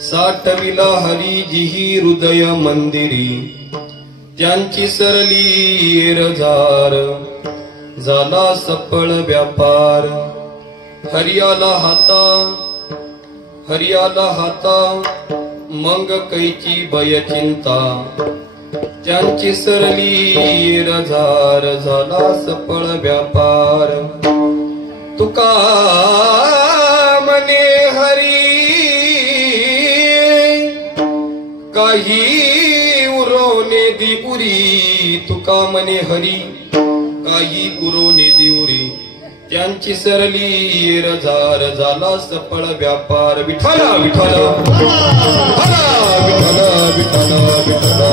साठविला हरी जिही हृदय मंदिरी, त्यांची सरली रजार झाला सफळ व्यापार. हरियाला हाता मग कैची भय चिंता, त्यांची सरली रजार झाला सफळ व्यापार. तुका मने हरी काही उरोने दिपुरी, तुका मने हरी काही उरोने दिपुरी, त्यांची सरली रजार झाला सफळ व्यापार. विठ्ठला विठ्ठला विठ्ठला विठ्ठला विठ्ठला.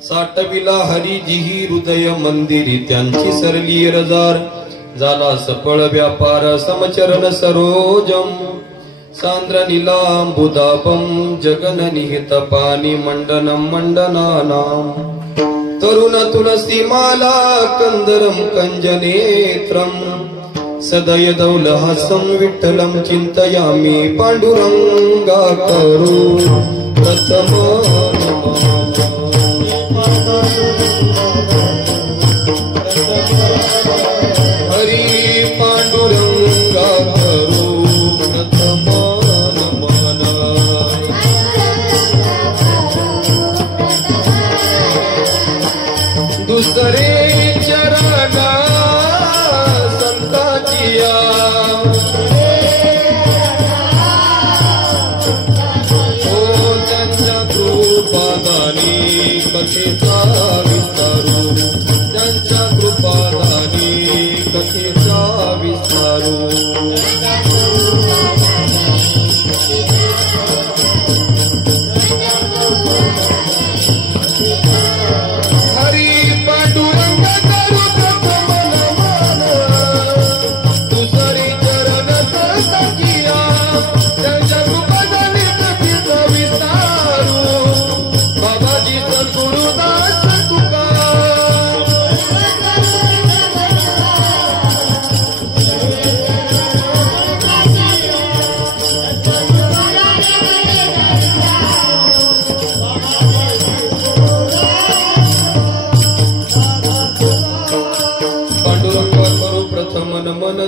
साठविला हरी जिही हृदय मंदिरी, त्यांची सरली रजार झाला सफळ व्यापार. समचरण सरोजम सांद्र नीलांबुदापम, जगन निहित पाणी मंडनम मंडनानाम. तरुण तुलसी माला कंदरम कंजनेत्रम, सदय दौलहासं विठ्ठलं चिंतयामि. पांडुरंगा करू प्रथम हरी, पांडुरंगा करू प्रथम नमन. दुसरे चरणा संताचिया, ओ त्यांच्या कृपादानी कथेचा विस्तारू, त्यांच्या कृपादानी कथेचा विस्तारू.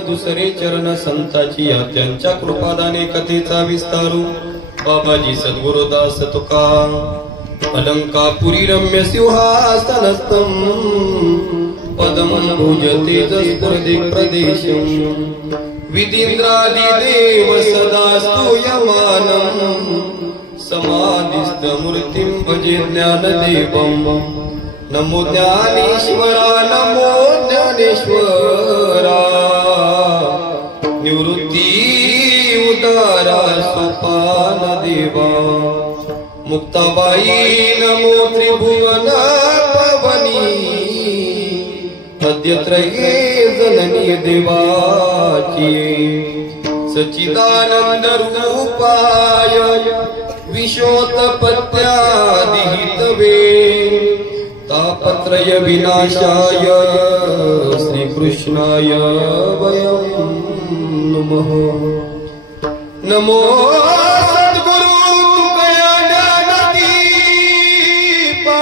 दुसरे चरण संताची, त्यांच्या कृपादाने कथेचा विस्तारू. बाबाजी सद्गुरुदास तुका अलंकापुरी रम्य सिंहासनस्थं, पदम भुजते जस्फुरदि प्रदेशं. विधींद्रादि देव सदा स्तूयमानं, समाधिस्थ मूर्तिं भजे ज्ञानदेवं. नमो ज्ञानेश्वरा नमो ज्ञानेश्वरा, निवृत्ती उदारा सोपान देवा. मुक्ताबाई नमो त्रिभुवन पवनी, अद्यत्र हे जननी देवाची. सच्चिदानंद रूपाय विशोत्पत्त्यादिहितवे, तापत्रय विनाशाय श्रीकृष्णाय वयं नमः. नमो सद्गुरु तुकया ज्ञानदीपा,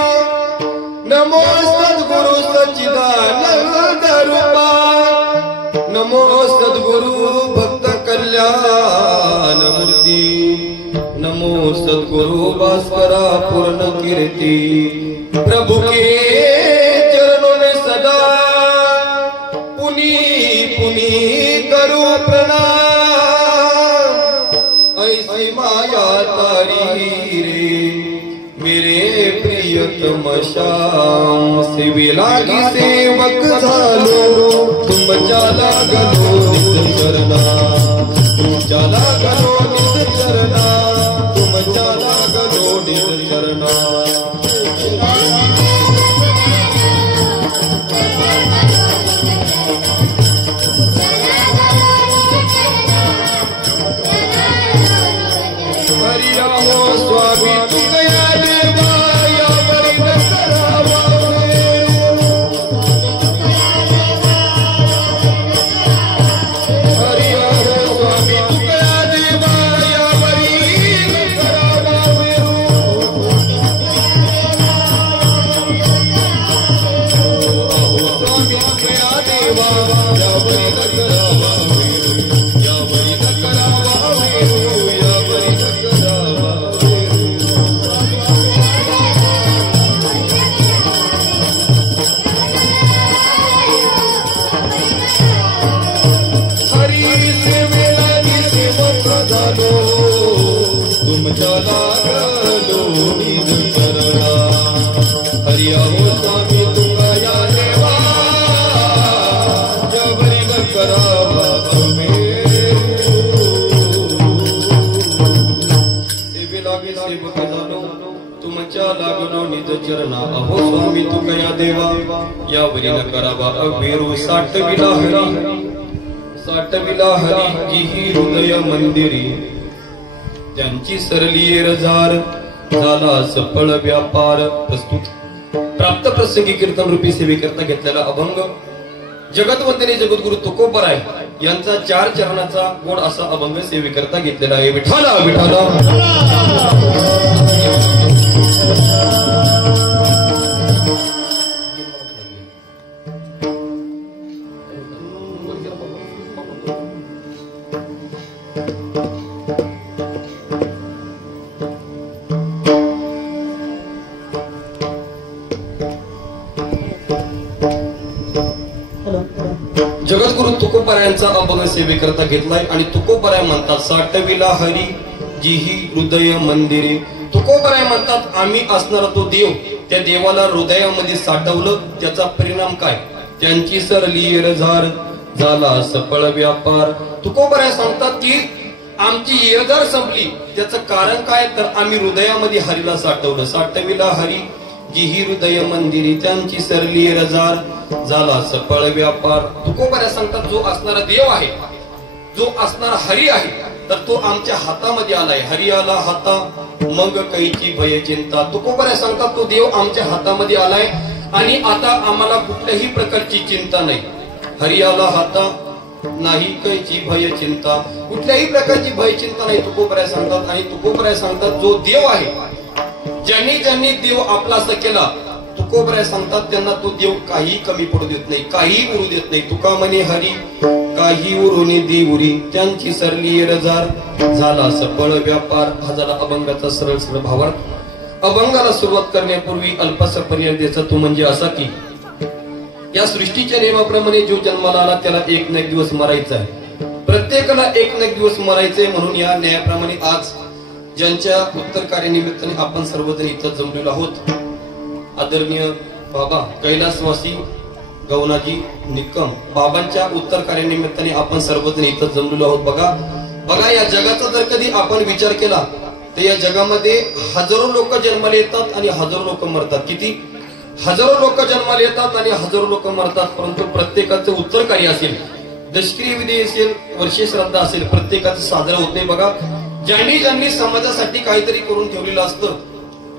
नमो सद्गुरु सच्चिदानंद रूपा, नमो सद्गुरु भक्त कल्याण मूर्ती, नमो सद्गुरु भास्करा पूर्ण कीर्ति. प्रभु के चरणों में सदा पुनी पुनी करूं प्रणाम. ऐसी माया तारी रे मेरे प्रियतम श्याम. सेवेलागी सेवक झालो, तुमच्या लागलो निज चरणा, तुमच्या लागलो निज चरणा, तुमच्या लागलो निज चरणा. स्वामी तुकया देवा या वरिद करावा. यावरी न करावा यावरी न करावा यावरी न करावा हरी सेवेला सेवक झालो तुमच्या लागलो निज चरणा हरी अहो स्वामी तुका या देवा यावरी न करावा सेवेलागे सेवक झालो तुमच्या लागलो निज चरणा अहो स्वामी तुका या देवा यावरी न करावा अवेरू साठविला हरी जिही हृदय मंदिरी त्यांची सरली रजार झाला सफळ व्यापार प्रस्तुत प्राप्त प्रसंगी कीर्तन रूपी सेवेकरता घेतलेला अभंग जगतवंदने जगद्गुरु तुकोबराय यांचा 4 चरणाचा गोड असा अभंग सेवेकरता घेतलेला आहे. विठाला विठाला जगद्गुरु तुकोबरायांचा अभंग सेवेकरता घेतलाय आणि तुकोबराय म्हणतात साठविला हरी जिही हृदय मंदिरे. तुकोबराय म्हणतात आम्ही असणारा तो देव त्या देवाला हृदयामध्ये साठवलं त्याचा परिणाम काय त्यांची सरली रजार झाला सफळ व्यापार. तुकोबराय सांगतात की आमची येरजार संपली त्याचं कारण काय तर आम्ही हृदयामध्ये हरीला साठवलं. साठविला हरी जिही हृदय मंदिरी त्यांची सरली रजार झाला सफळ व्यापार. तुकोबराय सांगतात जो असणारा देव आहे जो असणारा हरी आहे तर तो आमच्या हातामध्ये आलाय. हरी आला हाता मग कैची भय चिंता. तुकोबराय सांगतात तो देव आमच्या हातामध्ये आलाय आणि आता आम्हाला कुठल्याही प्रकारची चिंता नाही. हरी आला हाता नाही कैची भय चिंता कुठल्याही प्रकारची भय चिंता नाही तुकोबराय सांगतात. आणि तुकोबराय सांगतात जो देव आहे ज्यांनी ज्यांनी देव आपला असं केला तुकोबराय सांगतात त्यांना तो देव काही कमी पडू देत नाही काही उरू देत नाही. तुका म्हणे हरी काही उरुनी देऊरी त्यांची सरली रजार झाला सफळ व्यापार. हा झाला अभंगाचा सरळ सरळ भावार्थ. अभंगाला सुरुवात करण्यापूर्वी अल्पसा पर्याय द्यायचा तो म्हणजे असा की या सृष्टीच्या नियमाप्रमाणे जो जन्माला आला त्याला एक ना एक दिवस मरायचा आहे. प्रत्येकाला एक ना एक दिवस मरायचंय म्हणून या न्यायाप्रमाणे आज ज्यांच्या उत्तर कार्यानिमित्ताने आपण सर्वजण इथं जमलेलो आहोत आदरणीय बाबा कैलासवासी गवनाजी निकम बाबांच्या उत्तर कार्यानिमित्ताने आपण सर्वजण इथं जमलेलो आहोत. बघा या जगाचा जर कधी आपण विचार केला तर या जगामध्ये हजारो लोक जन्माला येतात आणि हजारो लोक मरतात. किती हजारो लोक जन्माला येतात आणि हजारो लोक मरतात परंतु प्रत्येकाचं उत्तर कार्य असेल दशक्रिय विधी असेल वर्षे श्राद्ध असेल प्रत्येकाचं साजरं होत नाही. बघा ज्यांनी ज्यांनी समाजासाठी काहीतरी करून ठेवलेलं असतं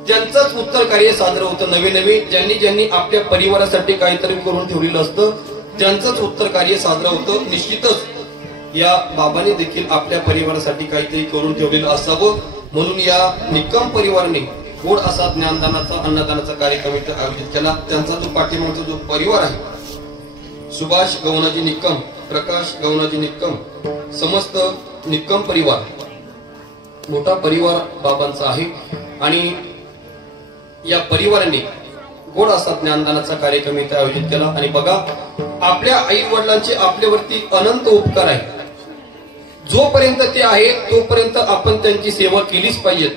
त्यांचंच उत्तर कार्य साजरं होतं. नवे नवे ज्यांनी ज्यांनी आपल्या परिवारासाठी काहीतरी करून ठेवलेलं असतं त्यांचंच उत्तर कार्य साजरं होतं. निश्चितच या बाबांनी देखील आपल्या परिवारासाठी काहीतरी करून ठेवलेलं असावं म्हणून या निकम परिवाराने गोड असा ज्ञानदानाचा अन्नदानाचा कार्यक्रम इथे आयोजित केला. त्यांचा जो पाठीमागचा जो परिवार आहे सुभाष गवनाजी निकम प्रकाश गवनाजी निकम समस्त निकम परिवार मोठा परिवार बाबांचा आहे आणि या परिवाराने गोड असा ज्ञानदानाचा कार्यक्रम इथे आयोजित केला. आणि बघा आपल्या आई वडिलांचे आपल्यावरती अनंत उपकार आहे. जोपर्यंत ते आहे तोपर्यंत आपण त्यांची सेवा केलीच पाहिजे.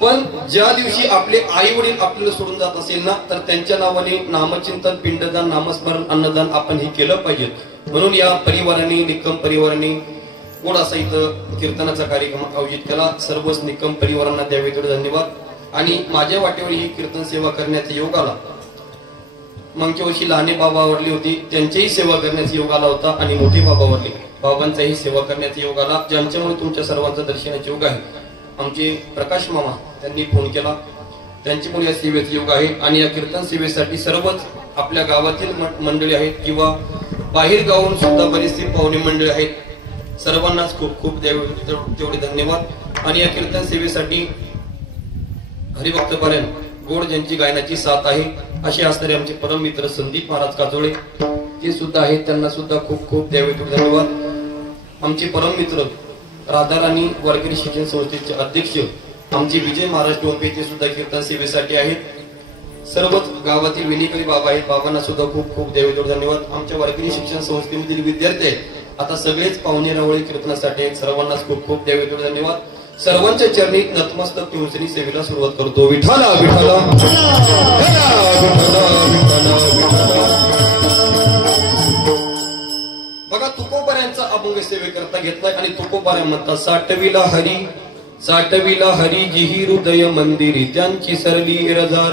पण ज्या दिवशी आपले आई वडील आपल्याला सोडून जात असेल ना तर त्यांच्या नावाने नामचिंतन पिंडदान नामस्मरण अन्नदान आपण हे केलं पाहिजे. म्हणून या परिवाराने निकम परिवाराने गोड असा इथं कीर्तनाचा कार्यक्रम आयोजित केला. सर्वच निकम परिवारांना द्यावे तेवढे धन्यवाद. आणि माझ्या वाटेवर ही कीर्तन सेवा करण्याचा योग आला. मागच्या वर्षी लहाने बाबा आवडली होती त्यांच्याही सेवा करण्याचा योग आला होता आणि मोठे बाबा आवडले बाबांचाही सेवा करण्याचा योग आला ज्यांच्यामुळे तुमच्या सर्वांचा दर्शनाचा योग आहे. आमचे प्रकाश मामा त्यांनी फोन केला त्यांच्यामुळे या सेवेचा योग आहे. आणि या कीर्तन सेवेसाठी सर्वच आपल्या गावातील मंडळी आहेत किंवा बाहेर गावून सुद्धा बरेचसे पाहुणे मंडळी आहेत. सर्वांनाच खूप खूप तेवढे धन्यवाद. आणि या कीर्तन सेवेसाठी हरिभक्त पारायण गोड ज्यांची गायनाची साथ आहे असे असणारे आमचे परम मित्र संदीप महाराज काजोळे ते सुद्धा आहेत, त्यांना सुद्धा खूप खूप द्यावे धन्यवाद. आमचे परम मित्र राधाराणी वारकरी शिक्षण संस्थेचे अध्यक्ष आमचे विजय महाराज टोपे ते सुद्धा कीर्तन सेवेसाठी आहेत. सर्वच गावातील विनिकरी बाबा आहेत, बाबांना सुद्धा खूप खूप द्यावे धन्यवाद. आमच्या वारकरी शिक्षण संस्थेमधील विद्यार्थी आहेत, आता सगळेच पाहुणे रावळे कीर्तनासाठी आहेत, सर्वांनाच खूप खूप द्यावे धन्यवाद. सर्वांच्या चरणी नतमस्तक ठेवून सेवेला सुरुवात करतो. विठाला विठाला बघा, तुकोबाऱ्यांचा अभंग सेवेकरता घेतलाय आणि तुकोबाऱ्या म्हणतात साठविला हरी जिही हृदय मंदिरी त्यांची सरली रजार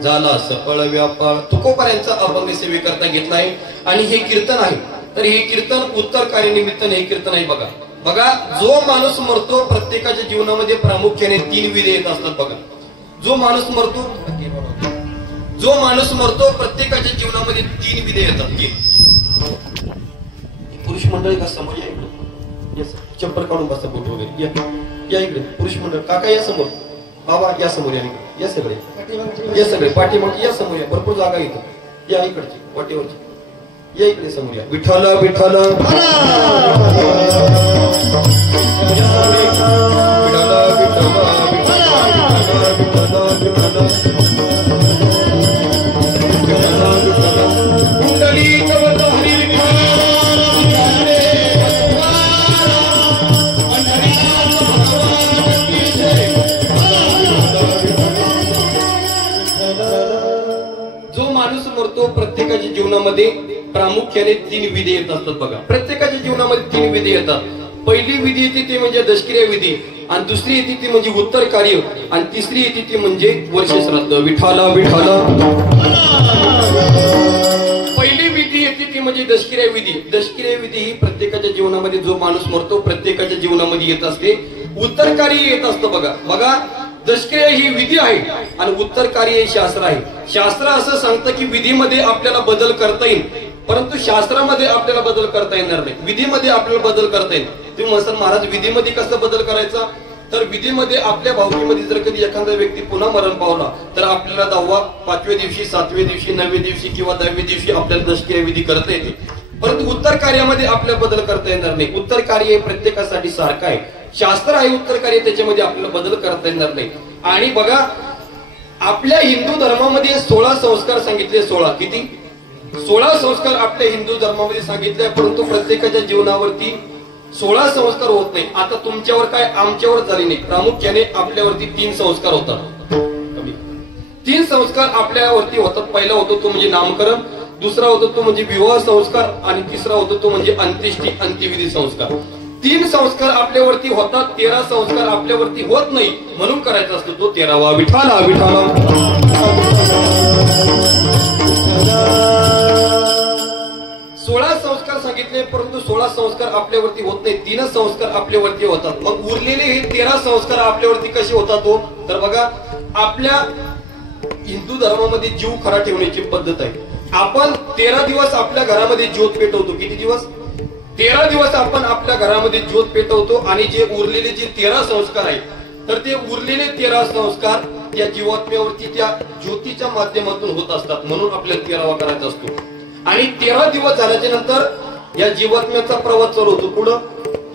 झाला सफळ व्यापार. तुकोबाऱ्यांचा अभंग सेवेकरता घेतलाय आणि हे कीर्तन आहे. तर हे कीर्तन उत्तर कार्यानिमित्ताने हे कीर्तन आहे. बघा बघा, जो माणूस मरतो प्रत्येकाच्या जीवनामध्ये प्रामुख्याने 3 विधी येत असतात. बघा, जो माणूस मरतो प्रत्येकाच्या जीवनामध्ये 3 विधी येतात. पुरुष मंडळी का समोर या इकडे, चप्पल काढून बसता बोट वगैरे या इकडे. पुरुष मंडळ काका या समोर, बाबा या समोर, या सगळे या सगळे पाठीमागे या समोर या, भरपूर जागा इथं या इकडची वाटेवरची या इकडे समोर या. विठाला विठाला प्रत्येकाच्या जीवनामध्ये प्रामुख्याने 3 विधी येत असतात. बघा, प्रत्येकाच्या जीवनामध्ये 3 विधी येतात. पहिली विधी येते ती म्हणजे दशक्रिया विधी, आणि दुसरी येते ती म्हणजे उत्तर कार्य, आणि तिसरी येते ती म्हणजे वर्ष श्राद्ध. विठाला विठाला पहिली विधी येते ती म्हणजे दशक्रिया विधी. दशक्रिया विधी ही प्रत्येकाच्या जीवनामध्ये जो माणूस मरतो प्रत्येकाच्या जीवनामध्ये येत असते. उत्तर कार्य येत असतं. बघा बघा, दशक्रिया ही विधी आहे आणि उत्तर कार्य हे शास्त्र आहे. शास्त्र असं सांगतं की विधीमध्ये आपल्याला बदल करता येईल, परंतु शास्त्रामध्ये आपल्याला बदल करता येणार नाही. विधीमध्ये आपल्याला बदल करता येईल. तुम्ही म्हणसान महाराज विधीमध्ये कसा बदल करायचा, तर विधीमध्ये आपल्या भावकीमध्ये जर कधी एखादा व्यक्ती पुन्हा मरण पावला तर आपल्याला 10व्या 5व्या दिवशी 7व्या दिवशी 9व्या दिवशी किंवा 10व्या दिवशी आपल्याला दशक्रिया विधी करता येते. परंतु उत्तर कार्यामध्ये आपल्याला बदल करता येणार नाही. उत्तर कार्य हे प्रत्येकासाठी सारखं आहे. शास्त्र आहे उत्तर कार्य, त्याच्यामध्ये आपल्याला बदल करता येणार नाही. आणि बघा, आपल्या हिंदू धर्मामध्ये 16 संस्कार सांगितले. 16 किती? 16 संस्कार आपल्या हिंदू धर्मामध्ये सांगितले, परंतु प्रत्येकाच्या जीवनावरती 16 संस्कार होत नाही. आता तुमच्यावर काय, आमच्यावर झाले नाही. प्रामुख्याने आपल्यावरती 3 संस्कार होतात. 3 संस्कार आपल्यावरती होतात. पहिला होतो तो म्हणजे नामकरण, दुसरा होतो तो म्हणजे विवाह संस्कार, आणि तिसरा होतो तो म्हणजे अंत्येष्टी अंत्यविधी संस्कार. 3 संस्कार आपल्यावरती होतात, 13 संस्कार आपल्यावरती होत नाही. म्हणून करायचा असतो तो 13वा. विठाला विठाला 16 संस्कार सांगितले, परंतु 16 संस्कार आपल्यावरती होत नाही. 3 संस्कार आपल्यावरती होतात. मग उरलेले हे 13 संस्कार आपल्यावरती कसे होतात हो, तर बघा, आपल्या हिंदू धर्मामध्ये जीव खरा ठेवण्याची पद्धत आहे. आपण 13 दिवस आपल्या घरामध्ये ज्योत पेटवतो. किती दिवस? 13 दिवस आपण आपल्या घरामध्ये ज्योत पेटवतो. आणि जे उरलेले जे 13 संस्कार आहेत, तर ते उरलेले 13 संस्कार या जीवात्म्यावरती त्या ज्योतीच्या माध्यमातून होत असतात. म्हणून आपल्याला 13वा करायचा असतो. आणि 13 दिवस झाल्याच्या नंतर या जीवात्म्याचा प्रवास चालू होतो. पुढं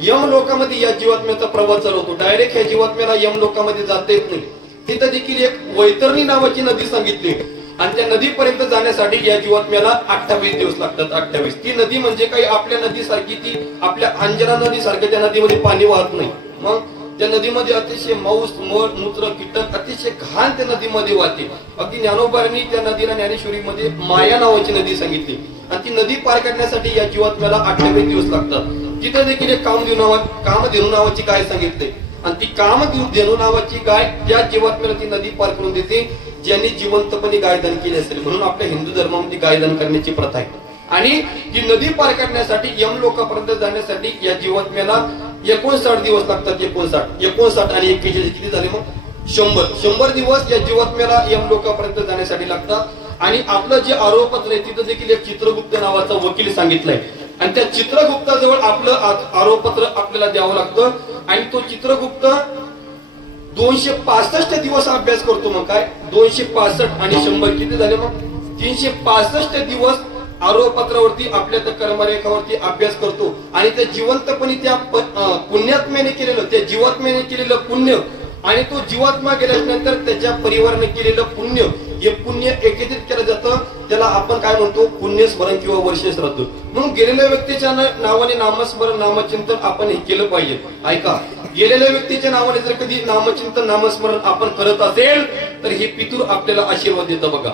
यम लोकामध्ये या जीवात्म्याचा प्रवास चालू होतो. डायरेक्ट या जीवात्म्याला यम लोकामध्ये जाता येत नाही. तिथं देखील एक वैतरणी नावाची नदी सांगितली, आणि त्या नदीपर्यंत जाण्यासाठी या जीवात्म्याला 28 दिवस लागतात. 28. ती नदी म्हणजे काही आपल्या नदीसारखी, ती आपल्या अंजना नदीसारख्या त्या नदीमध्ये पाणी वाहत नाही. मग त्या नदीमध्ये अतिशय मांस, मळ, मूत्र, कीटक, अतिशय घाण त्या नदीमध्ये वाहते. अगदी ज्ञानोबांनी त्या नदीला ज्ञानेश्वरीमध्ये माया नावाची नदी सांगितली, आणि ती नदी पार करण्यासाठी या जीवात्म्याला 28 दिवस लागतात. तिथे देखील एक कामधेनू नावाची गाय सांगितले, आणि ती कामधेनू नावाची गाय त्या जीवात्म्याला ती नदी पार करून देते, ज्यांनी जिवंतपणे गायदान केले असेल. म्हणून आपल्या हिंदू धर्मामध्ये गायदान करण्याची प्रथा आहे. आणि ती नदी पार करण्यासाठी यम लोकांपर्यंत जाण्यासाठी या जीवात्म्याला 59 दिवस लागतात. 59 आणि 41 किती झाले मग? 100 दिवस या जीवात्म्याला यम लोकांपर्यंत जाण्यासाठी लागतात. आणि आपलं जे आरोपपत्र आहे तिथं देखील एक चित्रगुप्त नावाचा वकील सांगितलाय, आणि त्या चित्रगुप्ताजवळ आपलं आरोपपत्र आपल्याला द्यावं लागतं. आणि तो चित्रगुप्त 265 दिवस अभ्यास करतो. मग काय 265 आणि 100 किती झाले मग? 365 दिवस आरोपपत्रावरती आपल्या त्या कर्मरेखावरती अभ्यास करतो आणि त्या जिवंतपणे त्या पुण्यात्म्याने केलेलं, त्या जीवात्म्याने केलेलं पुण्य आणि तो जीवात्मा गेल्यानंतर त्याच्या परिवाराने केलेलं पुण्य, हे पुण्य एकत्रित केलं जातं. त्याला आपण काय म्हणतो, पुण्यस्मरण किंवा वर्ष श्राद्ध. म्हणून गेलेल्या व्यक्तीच्या नावाने नामस्मरण नामचिंतन आपण हे केलं पाहिजे. ऐका, गेलेल्या व्यक्तीच्या नावाने जर कधी नामचिंतन नामस्मरण आपण करत असेल तर हे पितृ आपल्याला आशीर्वाद देतं. बघा,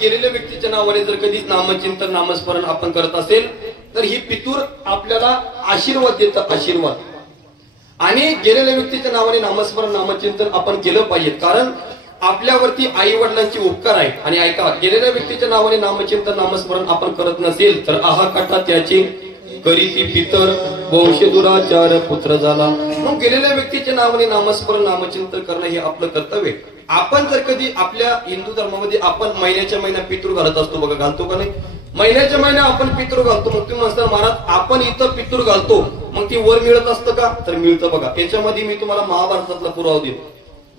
गेलेल्या व्यक्तीच्या नावाने जर कधी नामचिंतन नामस्मरण आपण करत असेल तर ही पितूर आपल्याला आशीर्वाद देतं, आशीर्वाद. आणि गेलेल्या व्यक्तीच्या नावाने नामस्मरण नामचिंतन आपण केलं पाहिजे, कारण आपल्यावरती आई वडिलांचे उपकार आहेत. आणि ऐका, गेलेल्या व्यक्तीच्या नावाने नामचिंतन नामस्मरण आपण करत नसेल तर आहा काटा त्याची करीती पितर वंश दुराचार पुत्र झाला. मग गेलेल्या व्यक्तीच्या नावाने नामस्मरण नामचिंतन करणं हे आपलं कर्तव्य. आपण जर कधी आपल्या हिंदू धर्मामध्ये आपण महिन्याच्या महिना पितृ घालत असतो, बघा, घालतो का नाही? महिन्याच्या महिना आपण पितृ घालतो. मग तुम्ही म्हणता महाराज आपण इथं पितृ घालतो, मग ती वर मिळत असतं का? तर मिळतं. बघा, याच्यामध्ये मी तुम्हाला महाभारतातला पुरावा देईन.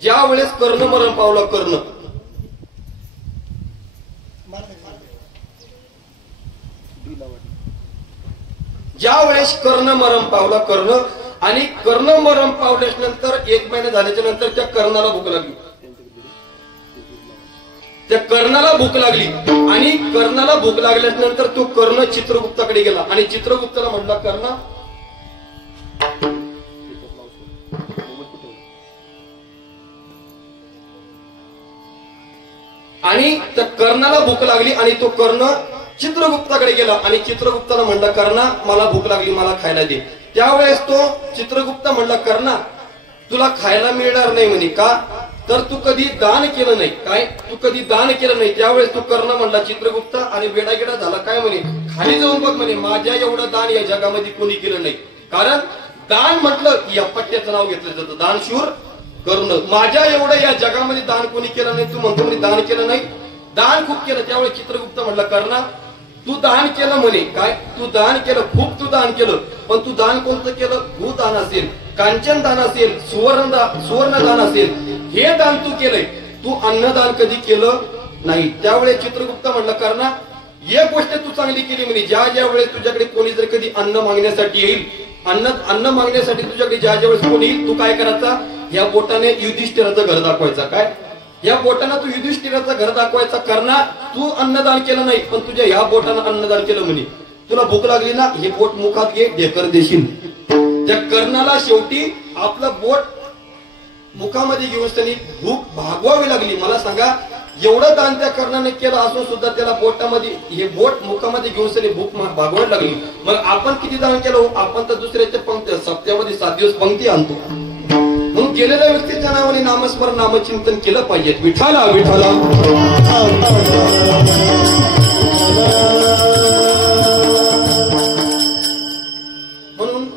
ज्या वेळेस कर्ण मरण पावला, कर्ण ज्या वेळेस कर्ण मरण पावला, कर्ण, आणि कर्ण मरण पावल्यानंतर 1 महिना झाल्याच्या नंतर त्या कर्णाला भूक लागली. त्या कर्णाला भूक लागली आणि कर्णाला भूक लागल्यानंतर तो कर्ण चित्रगुप्ताकडे गेला आणि चित्रगुप्ताला म्हणला, कर्ण आणि त्या कर्णाला भूक लागली आणि तो कर्ण चित्रगुप्ताकडे गेला आणि चित्रगुप्ताला म्हणला, कर्णा मला भूक लागली, मला खायला दे. त्यावेळेस तो चित्रगुप्त म्हणला, कर्णा तुला खायला मिळणार नाही म्हणे. का? तर तू कधी दान केलं नाही. काय? तू कधी दान केलं नाही. त्यावेळेस तू कर्ण म्हणला चित्रगुप्त आणि वेडागेडा झाला. काय म्हणे? खाली जाऊन बघ म्हणे, माझ्या एवढं दान या जगामध्ये कोणी केलं नाही. कारण दान म्हटलं की या पट्ट्याचं नाव घेतलं जातं, दानशूर कर्ण. माझ्या एवढं या जगामध्ये दान कोणी केलं नाही. तू म्हणतो म्हणे दान केलं नाही, दान खूप केलं. त्यावेळेस चित्रगुप्त म्हणला, कर्णा तू दान केलं म्हणे. काय? तू दान केलं, खूप तू दान केलं, पण तू दान कोणतं केलं? भूदान असेल, कांचन दान असेल, सुवर्ण दान असेल, हे दान तू केलंय. तू अन्नदान कधी केलं नाही. त्यावेळेस चित्रगुप्त म्हणला, कर्णा एक गोष्ट तू चांगली केली म्हणे. ज्या वेळेस तुझ्याकडे कोणी जर कधी अन्न मागण्यासाठी येईल, अन्न मागण्यासाठी तुझ्याकडे ज्या वेळेस कोणी येईल, तू काय करायचा? या बोटाने युधिष्ठिराचं घर दाखवायचा. काय? या बोटानं तू युधिष्ठिराचं घर दाखवायचा. कर्णा तू अन्नदान केलं नाही, पण तुझ्या या बोटानं अन्नदान केलं म्हणे. तुला भूक लागली ना, हे बोट मुखात घे, ढेकर देशील. त्या कर्णाला शेवटी आपलं बोट मुखामध्ये घेऊन त्यांनी भूक भागवावी लागली. मला सांगा, एवढं दान त्या कर्णाने केलं असून सुद्धा त्याला बोटामध्ये हे बोट मुखामध्ये घेऊन त्यांनी भूक भागवायला लागली. मग आपण किती दान केलं? आपण तर दुसऱ्याच्या पंक्ती सप्त्यामध्ये 7 दिवस पंक्ती आणतो. म्हणून गेलेल्या व्यक्तीच्या नावाने नामस्मरण नामचिंतन केलं पाहिजे. विठाला विठाला म्हणून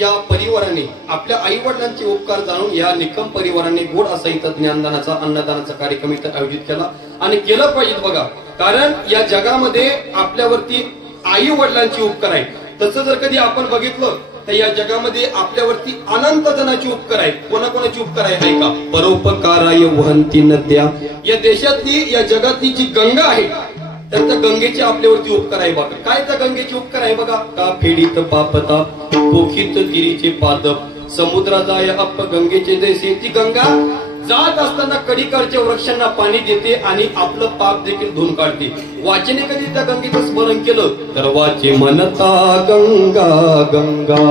या परिवाराने आपल्या आई वडिलांचे उपकार जाणून या निकम परिवाराने गोड असा इथं ज्ञानदानाचा अन्नदानाचा कार्यक्रम इथं आयोजित केला आणि केलं पाहिजे. बघा, कारण या जगामध्ये आपल्यावरती आई वडिलांचे उपकार आहेत. तसं जर कधी आपण बघितलं तर या जगामध्ये आपल्यावरती अनंत जणांचे उपकार आहेत. कोणाकोणाचे उपकार आहेत? ऐका, परोपकाराय वहंती नद्या. या देशातली या जगातली जी गंगा आहे तर त्या गंगेचे आपल्यावरती उपकार आहे. बघा, काय त्या गंगेचे उपकार आहे? बघा, का फेडीत पापता पोखित गिरीचे पादप समुद्रा जाय अप गंगेचे जैसे. ती गंगा जात असताना कडीकडच्या वृक्षांना पाणी देते आणि आपलं पाप देखील धुवून काढते. वाचने कधी त्या गंगेचं स्मरण केलं तर वाचे म्हणता गंगा गंगा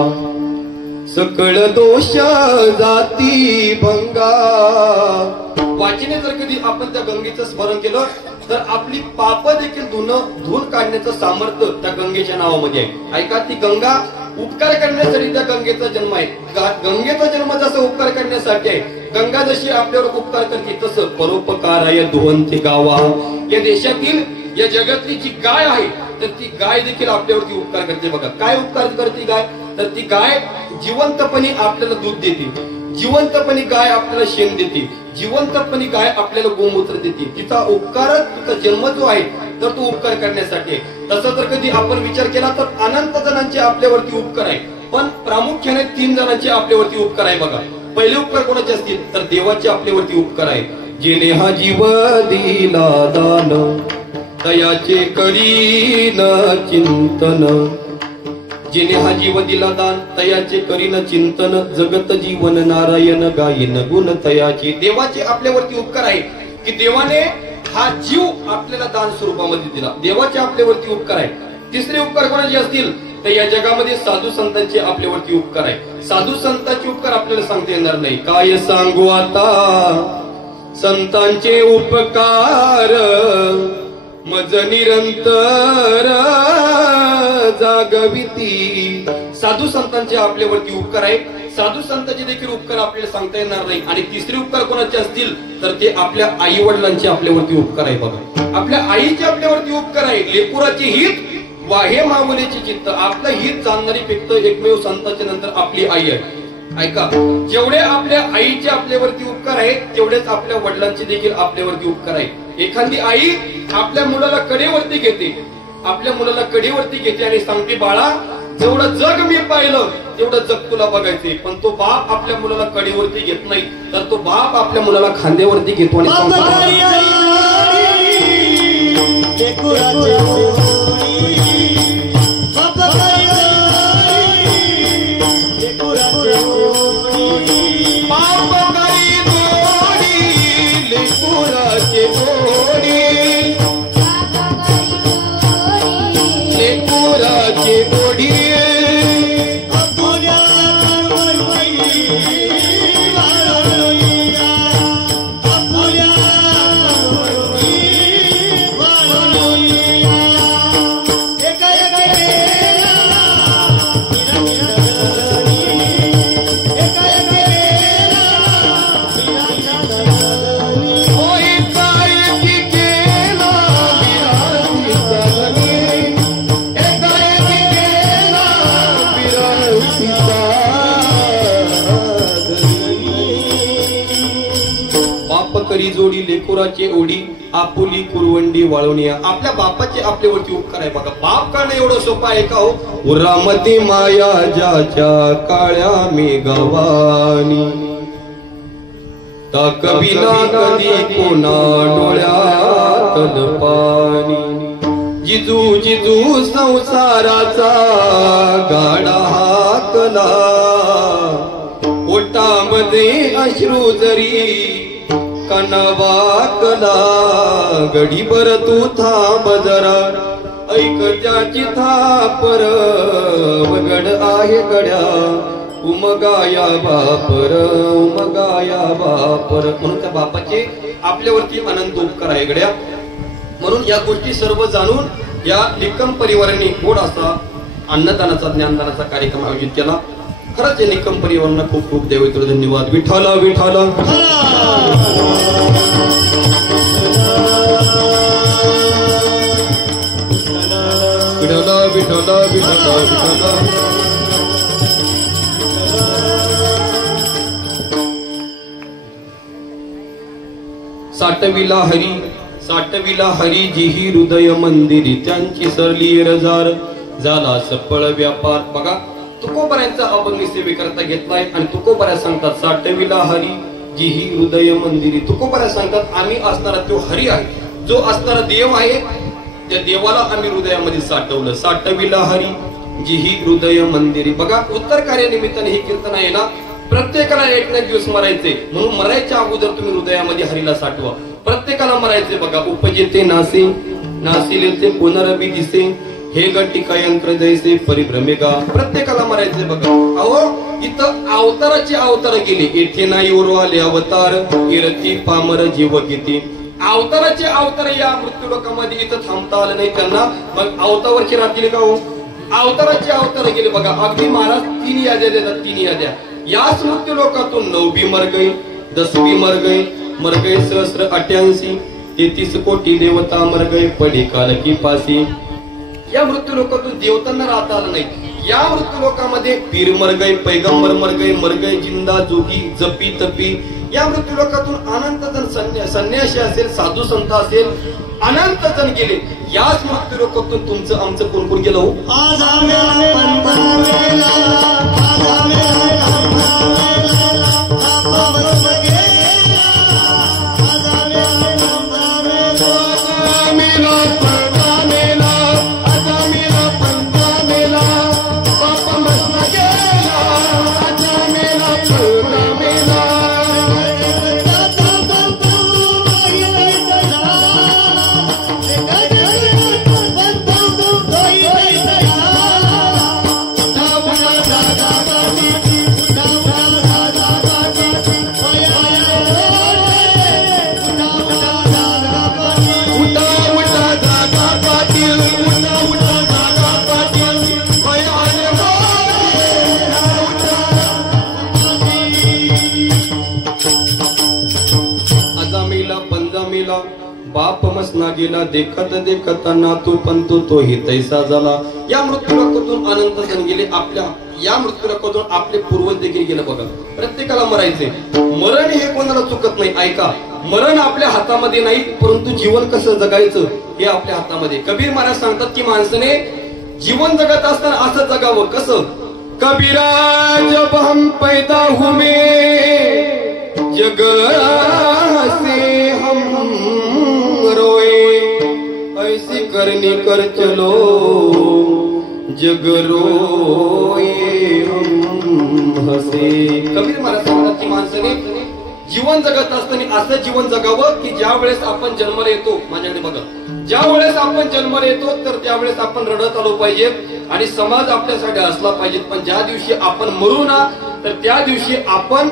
सकळ दोष जाती भंगा. वाचने जर कधी आपण त्या गंगेचं स्मरण केलं तर आपली पाप देखील धुवून काढण्याचं सामर्थ्य त्या गंगेच्या नावामध्ये आहे. ऐका, ती गंगा उपकार करण्यासाठी त्या गंगेचा जन्म आहे. गंगेचा जन्म जसा उपकार करण्यासाठी आहे, गंगा जशी आपल्यावर उपकार करते तसं परोपकाराय दुहंती गावा. या देशातील या जगातली जी गाय आहे तर ती गाय देखील आपल्यावरती उपकार करते बघा. काय उपकार करते गाय? तर ती गाय जिवंतपणे आपल्याला दूध देते, जिवंतपणे गाय आपल्याला शेण देते, जिवंतपणे गाय आपल्याला गोमूत्र देते. तिचा उपकार, तिचा जन्म जो आहे तर तो उपकार करण्यासाठी आहे. तसं तर कधी आपण विचार केला तर अनंत जणांचे आपल्यावरती उपकार आहे, पण प्रामुख्याने 3 जणांचे आपल्यावरती उपकार आहे बघा. पहिले उपकार कोणाचे असतील तर देवाचे आपल्यावरती उपकार आहे. जेने हा जीव दिला दान तयाचे करीन चिंतन, जेने हा जीव दिला दान तयाचे करीन चिंतन, जगत जीवन नारायण गायन गुण तयाचे. देवाचे आपल्यावरती उपकार आहे की देवाने हा जीव आपल्याला दान स्वरूपामध्ये दिला. देवाचे आपल्यावरती उपकार आहे. तिसरे उपकार कोणाचे असतील तर या जगामध्ये साधू संतांचे आपल्यावरती उपकार आहे. साधू संतांचे उपकार आपल्याला सांगता येणार नाही. काय सांगू आता संतांचे उपकार, मज निरंतर जागविती. साधू संतांचे आपल्यावरती उपकार आहे. साधू संतांचे देखील उपकार आपल्याला सांगता येणार नाही. आणि तिसरे उपकार कोणाचे असतील तर ते आपल्या आई वडिलांचे आपल्यावरती उपकार आहे बघा. आपल्या आईचे आपल्यावरती उपकार आहे. लेकुराचे हित वाहे मामुलीचे चित्त. आपलं हित जाणणारी व्यक्त एकमेव संतांच्या नंतर आपली आई आहे. ऐका, जेवढे आपल्या आईचे आपल्यावरती उपकार आहेत तेवढेच आपल्या वडिलांचे देखील आपल्यावरती उपकार आहे. एखादी आई आपल्या मुलाला कडेवरती घेते, आपल्या मुलाला कडेवरती घेते आणि सांगते बाळा जेवढं जग मी पाहिलं तेवढं जग तुला बघायचे. पण तो बाप आपल्या मुलाला कडेवरती घेत नाही, तर तो बाप आपल्या मुलाला खांद्यावरती घेतो आणि जोडी लेकुराचे ओढी आपुली कुरवंडी वाळवणिया. आपल्या बापाचे आपल्यावरती उपकार आहे बघा. बाप करणं एवढं सोपं आहे का हो? उरामती माया ज्याच्या काळ्या मेघवानी, ताक बिना कधी कोणा डोळ्यातल पाणी. जिजू जिजू संसाराचा गाडा हाकला, ओटामध्ये अश्रू जरी कनवाकला. गडीभर तू थांब जरा, ऐक त्याची थापर वगड आहे गड्या. उमगाया बापर, उमगाया बापर. म्हणून त्या बापाचे आपल्यावरती अनंत उपकार आहे गड्या. म्हणून या गोष्टी सर्व जाणून या निकम परिवाराने गोड असा अन्नदानाचा ज्ञानदानाचा कार्यक्रम आयोजित केला. खरंच या निकम परिवारांना खूप खूप देवेत्र धन्यवाद. विठाला विठाला विठाला विठाला विठाला विठाला. साठविला हरी, साठविला हरी जिही हृदय मंदिरी, त्यांची सरली रजार झाला सफळ व्यापार. बघा तुकोबऱ्यांचा अभंग सेवेकरता घेतलाय आणि तुकोबऱ्या सांगतात साठविला हरी जिही हृदय मंदिरी. तुकोबऱ्या सांगतात आम्ही असणारा तो हरी आहे, जो असणारा देव आहे, त्या देवाला आम्ही हृदयामध्ये साठवलं. साठविला हरी जिही हृदय मंदिरी. बघा उत्तर कार्यानिमित्ताने हे कीर्तन आहे ना, प्रत्येकाला एक ना दिवस मरायचे. म्हणून मरायच्या अगोदर तुम्ही हृदयामध्ये हरीला साठवा. प्रत्येकाला मरायचे बघा. उपजेते नासे, नासिले ते पुनरबी दिसे, हे गटिका यंत्र जैसे परिभ्रमेगा. प्रत्येकाला मरायचे बघा. अहो इथं अवताराचे अवतार गेले, येथे नाही उरवाले अवतार, कीर्ती पामर जीव गीती. अवताराचे अवतार या मृत्यू लोकांमध्ये इथं थांबता आलं नाही त्यांना. मग अवताराची राहतील का हो? अवताराचे अवतार गेले बघा. अगदी महाराज 3 याद्या देतात, 3 याद्या. याच मृत्यू लोकातून 9वी मर गई, 10वी मर गई, मर गए सहस्र 88, 33 कोटी देवता मर गए पडे काल की फासी. या मृत्यू लोकातून देवतांना राहता आलं नाही. या मृत्यू लोकामध्ये पीर मर गए, पैगंबर मर गए जिंदा जोगी जपी तपी. या मृत्यू लोकातून अनंत जण संन्यासी असेल, साधू संत असेल, अनंत जण गेले. याच मृत्यू लोकातून तुमचं आमचं कोण कोण गेलं हो? बाप मसना गेला देखत देखत नातू पंतू तोही तैसा झाला. या मृत्यू लोकातून अनंत जण गेले. आपल्या या मृत्यू लोकातून आपले पूर्वज देखील गेले. बघा, प्रत्येकाला मरायचे. मरण हे कोणाला चुकत नाही. ऐका, मरण आपल्या हातामध्ये नाही, परंतु जीवन कसं जगायचं हे आपल्या हातामध्ये. कबीर महाराज सांगतात की माणसाने जीवन जगत असताना असं जगावं. कसं? कबीरा जब हम पैदा हुए जग से हम रोए ऐसी करनी कर चलो जग रोए हम हसे. कबीर महाराज सांगतात की माणसाने जीवन जगत असताना असं जीवन जगावं की ज्या वेळेस आपण जन्माला येतो, माझ्याकडे बघा, ज्या वेळेस आपण जन्माला येतो तर त्यावेळेस आपण रडत आलो पाहिजे आणि समाज आपल्यासाठी असला पाहिजे. पण ज्या दिवशी आपण मरू ना तर त्या दिवशी आपण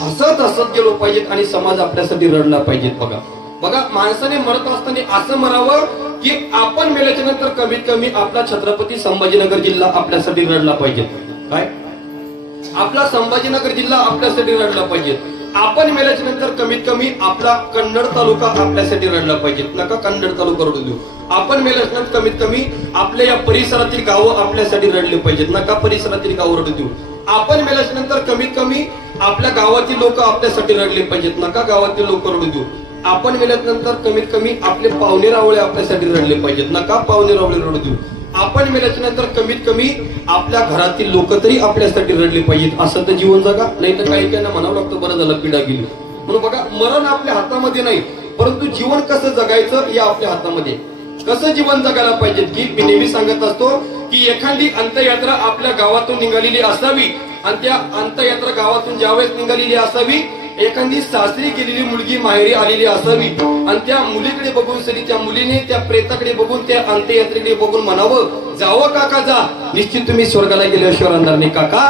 हसत हसत गेलो पाहिजेत आणि समाज आपल्यासाठी रडला पाहिजे. बघा बघा, माणसाने मरत असताना असं मरावं की आपण मेल्याच्या नंतर कमीत कमी आपला छत्रपती संभाजीनगर जिल्हा आपल्यासाठी रडला पाहिजे. काय? आपला संभाजीनगर जिल्हा आपल्यासाठी रडला पाहिजे. आपण मेल्याच्या नंतर कमीत कमी आपला कन्नड तालुका आपल्यासाठी रडला पाहिजे. नका कन्नड तालुका रडू देऊ. आपण मेल्याच्या नंतर कमीत कमी आपल्या या परिसरातील गावं आपल्यासाठी रडले पाहिजेत. नका परिसरातील गावं रडू देऊ. आपण मेल्याच्या नंतर कमीत कमी आपल्या गावातील लोक आपल्यासाठी रडले पाहिजेत. नका गावातील लोक रडू देऊ. आपण मेल्यानंतर कमीत कमी आपले पाहुणे रावळे आपल्यासाठी रडले पाहिजेत. नका पाहुणे रावळे रडू देऊ. आपण मेल्याच्या नंतर कमीत कमी आपल्या घरातील लोक तरी आपल्यासाठी रडले पाहिजेत. असं तर जीवन जगा. नाही तर काही काहींना म्हणावं लागतं बरं झालं पिढा गेली. म्हणून बघा, मरण आपल्या हातामध्ये नाही, परंतु जीवन कसं जगायचं हे आपल्या हातामध्ये. कसं जीवन जगायला पाहिजे की मी नेहमी सांगत असतो की एखादी अंत्ययात्रा आपल्या गावातून निघालेली असावी आणि त्या अंत्ययात्रा गावातून ज्यावेळेस निघालेली असावी, एखादी सासरी गेलेली मुलगी माहेरी आलेली असावी आणि त्या मुलीकडे बघून सरी त्या मुलीने त्या प्रेताकडे बघून त्या अंत्ययात्रेकडे बघून म्हणावं, जावं काका जा, निश्चित तुम्ही स्वर्गाला गेल्याशिवाय राहणार नाही. काका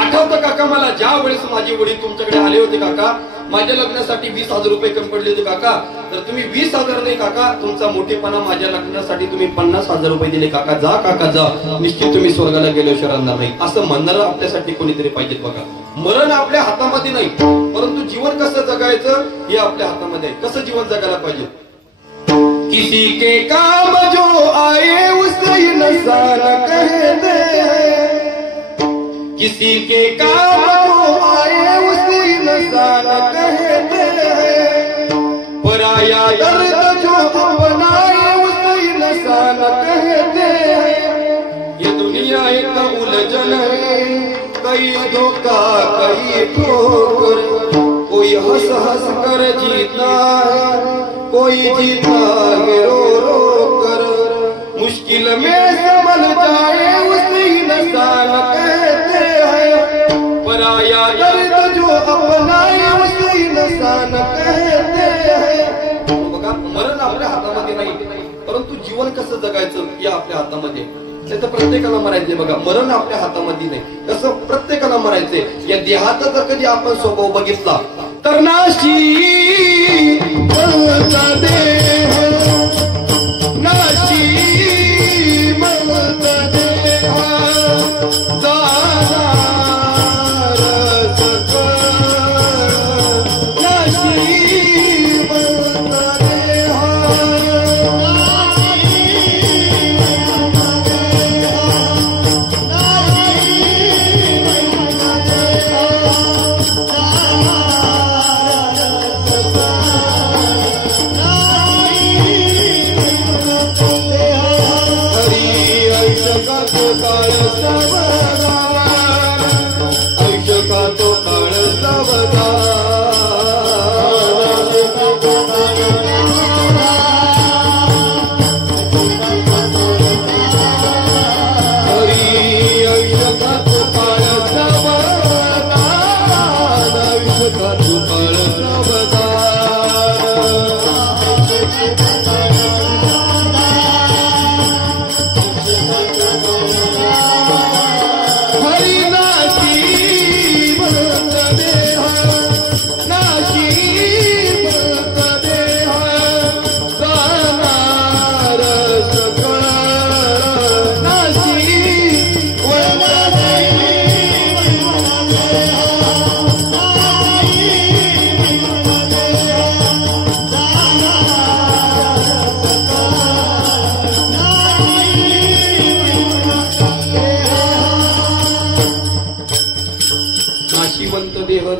आठवतं काका मला ज्या वेळेस माझे वडील तुमच्याकडे आले होते काका, माझ्या लग्नासाठी 20,000 रुपये कमी पडले होते काका, तर तुम्ही 20,000 नाही काका, तुमचा मोठेपणा माझ्या लग्नासाठी तुम्ही 50,000 रुपये दिले काका, जा काका जा, निश्चित तुम्ही स्वर्गाला गेल्याशिवाय राहणार नाही. असं म्हणणारं आपल्यासाठी कोणीतरी पाहिजे. बघा, मरण आपल्या हातामध्ये नाही, परंतु जीवन कसं जगायचं हे आपल्या हातामध्ये आहे. कसं जीवन जगायला पाहिजे. किसी के काम जो आए उससे इंसान कहते हैं, किसी के काम जो आए उससे इंसान कहते हैं, पराया दर्द जो अपनाए उससे इंसान कहते हैं. ये दुनिया एक उलझन है, कई धोखा कई ठोकर, कोई हंस हंस कर जीता है, कोई जीता है रो रो कर, मुश्किल में संभल जाए उसे इंसान कहते हैं, पराया दर्द जो अपनाए उसे इंसान कहते हैं. बघा, मरण आपल्या हातामध्ये नाही, परंतु जीवन कसं जगायचं हे आपल्या हातामध्ये. तर प्रत्येकाला मरायचंय. बघा, मरण आपल्या हातामध्ये नाही, कसं प्रत्येकाला मरायचंय. या देहाचा जर कधी आपण स्वभाव बघितला तर नाशी मरता देह, नाशी मरता देह, जाणार सकर, नाशी मरता देह, काळ सावधान आयुष्य खातो काळ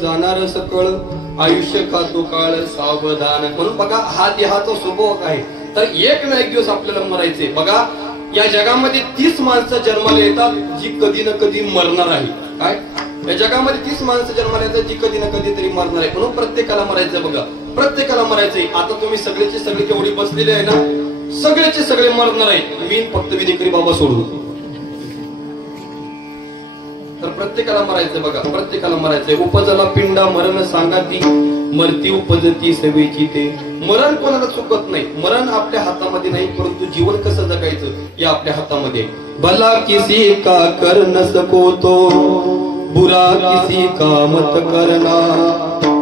जाणार सकळ आयुष्य खातो काळ सावधान. म्हणून बघा हा देहाचा स्वभाव आहे. तर एक ना एक दिवस आपल्याला मरायचे. बघा या जगामध्ये 30 माणसं जन्माला येतात जी कधी ना कधी मरणार आहे. काय या जगामध्ये 30 माणसं जन्माला येतात जी कधी ना कधी तरी मरणार आहे. म्हणून प्रत्येकाला मरायचं. बघा प्रत्येकाला मरायचंय. आता तुम्ही सगळेचे सगळे जेवढी बसलेले आहे ना सगळेचे सगळे मरणार आहे. मी फक्त विनेकरी बाबा सोडून. तर प्रत्येकाला मरायचं. बघा प्रत्येकाला मरायचंय. उपजला पिंडा मरण सांगाती मरती उपजती सवेची ते. मरण कोणाला चुकत नाही. मरण आपल्या हातामध्ये नाही परंतु जीवन कसं जगायचं हे आपल्या हातामध्ये. भला किसी का कर न सको तो बुरा किसी का मत करना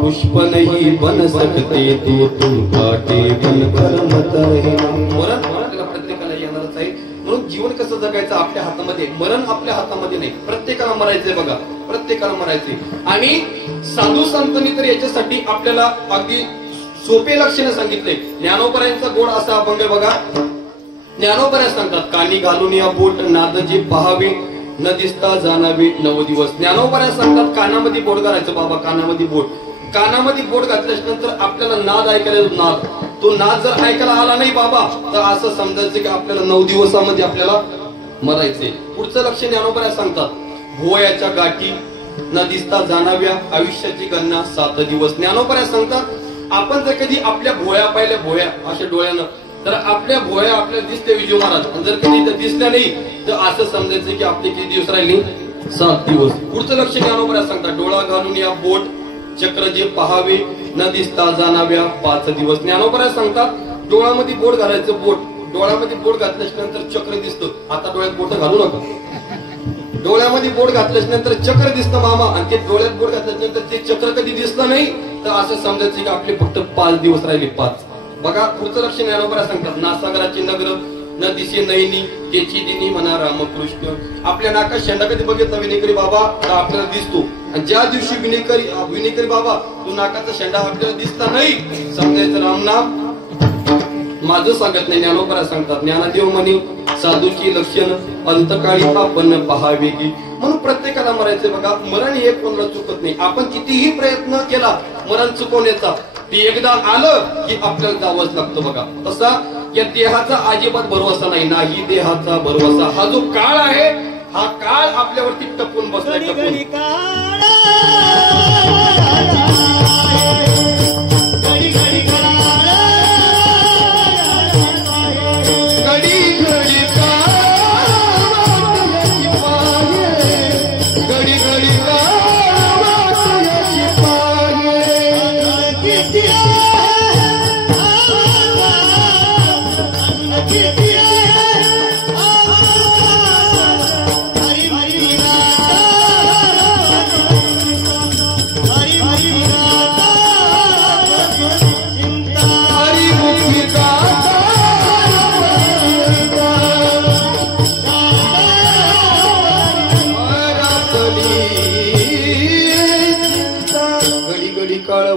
पुष्प नहीं बन सकते तो तुम काटे बन कर मत रहना. मरण प्रत्येकाला येणारच आहे. म्हणून जीवन कसं जगायचं आपल्या हातामध्ये. मरण आपल्या हातामध्ये नाही. प्रत्येकाला मरायचंय. बघा प्रत्येकाला मरायचंय. आणि साधू संतांनी तर याच्यासाठी आपल्याला अगदी सोपे लक्षणे सांगितले. ज्ञानोबरायांचा गोड असा अभंग बघा. ज्ञानोबराय सांगतात कानी घालून या बोट नाद जे पहावे न दिसता जाणावे 9 दिवस. ज्ञानोबराय सांगतात कानामध्ये बोट घालायचं. बाबा कानामध्ये बोट. कानामध्ये बोट घातल्याच्या नंतर आपल्याला नाद ऐकायला. नाद तो नाद जर ऐकायला आला नाही बाबा तर असं समजायचं की आपल्याला 9 दिवसामध्ये आपल्याला मरायचंय. पुढचं लक्ष ज्ञानोबराय सांगतात भोयाच्या गाठी न दिसता जाणाव्या आयुष्याची गणना 7 दिवस. ज्ञानोबराय सांगतात आपण जर कधी आपल्या भोया पाहिल्या भोया अशा डोळ्यानं तर आपल्या भोया आपल्याला दिसते विजय महाराज. जर कधी दिसल्या नाही तर असं समजायचं की आपले किती दिवस राहिले 7 दिवस. पुढचं लक्ष ज्ञानोबराय सांगतात डोळा घालून या बोट चक्र जे पहावे न दिसता जाणाव्या 5 दिवस. ज्ञानोबराय सांगतात डोळ्यामध्ये बोट घालायचं. बोट डोळ्यामध्ये बोट घातल्याच्या नंतर चक्र दिसतं. आता डोळ्यात बोट घालू नका. डोळ्यामध्ये बोट घातल्याच्या नंतर चक्र दिसतं मामा. आणि ते डोळ्यात बोट घातल्याच्या नंतर ते चक्र कधी दिसलं नाही तर असं समजायचं की आपले फक्त 5 दिवस राहिले. 5. बघा पुढचं लक्ष ज्ञानोबराय सांगतात नासागराची नगर न दिसे नयनी त्याची दिनी म्हणा रामकृष्ण. आपल्या नाकात शेंडा कधी बघितला विनेकरी बाबा तर आपल्याला दिसतो. आणि ज्या दिवशी विनेकरी बाबा तू नाकाचा शेंडा आपल्याला दिसला नाही समजायचं रामनाम माझं सांगत नाही. ज्ञानोबराय सांगतात ज्ञानदेव म्हणे साधूची लक्षण अंतकाळी आपण पहावे की. म्हणून प्रत्येकाला मरायचं. बघा मरण हे कोणाला चुकत नाही. आपण कितीही प्रयत्न केला मरण चुकवण्याचा ते एकदा आलं की आपल्याला जावंच लागतं. बघा तसा या देहाचा अजिबात भरवसा नाही. नाही देहाचा भरवसा. हा जो काळ आहे हा काळ आपल्यावरती टपून बसलाय. टपून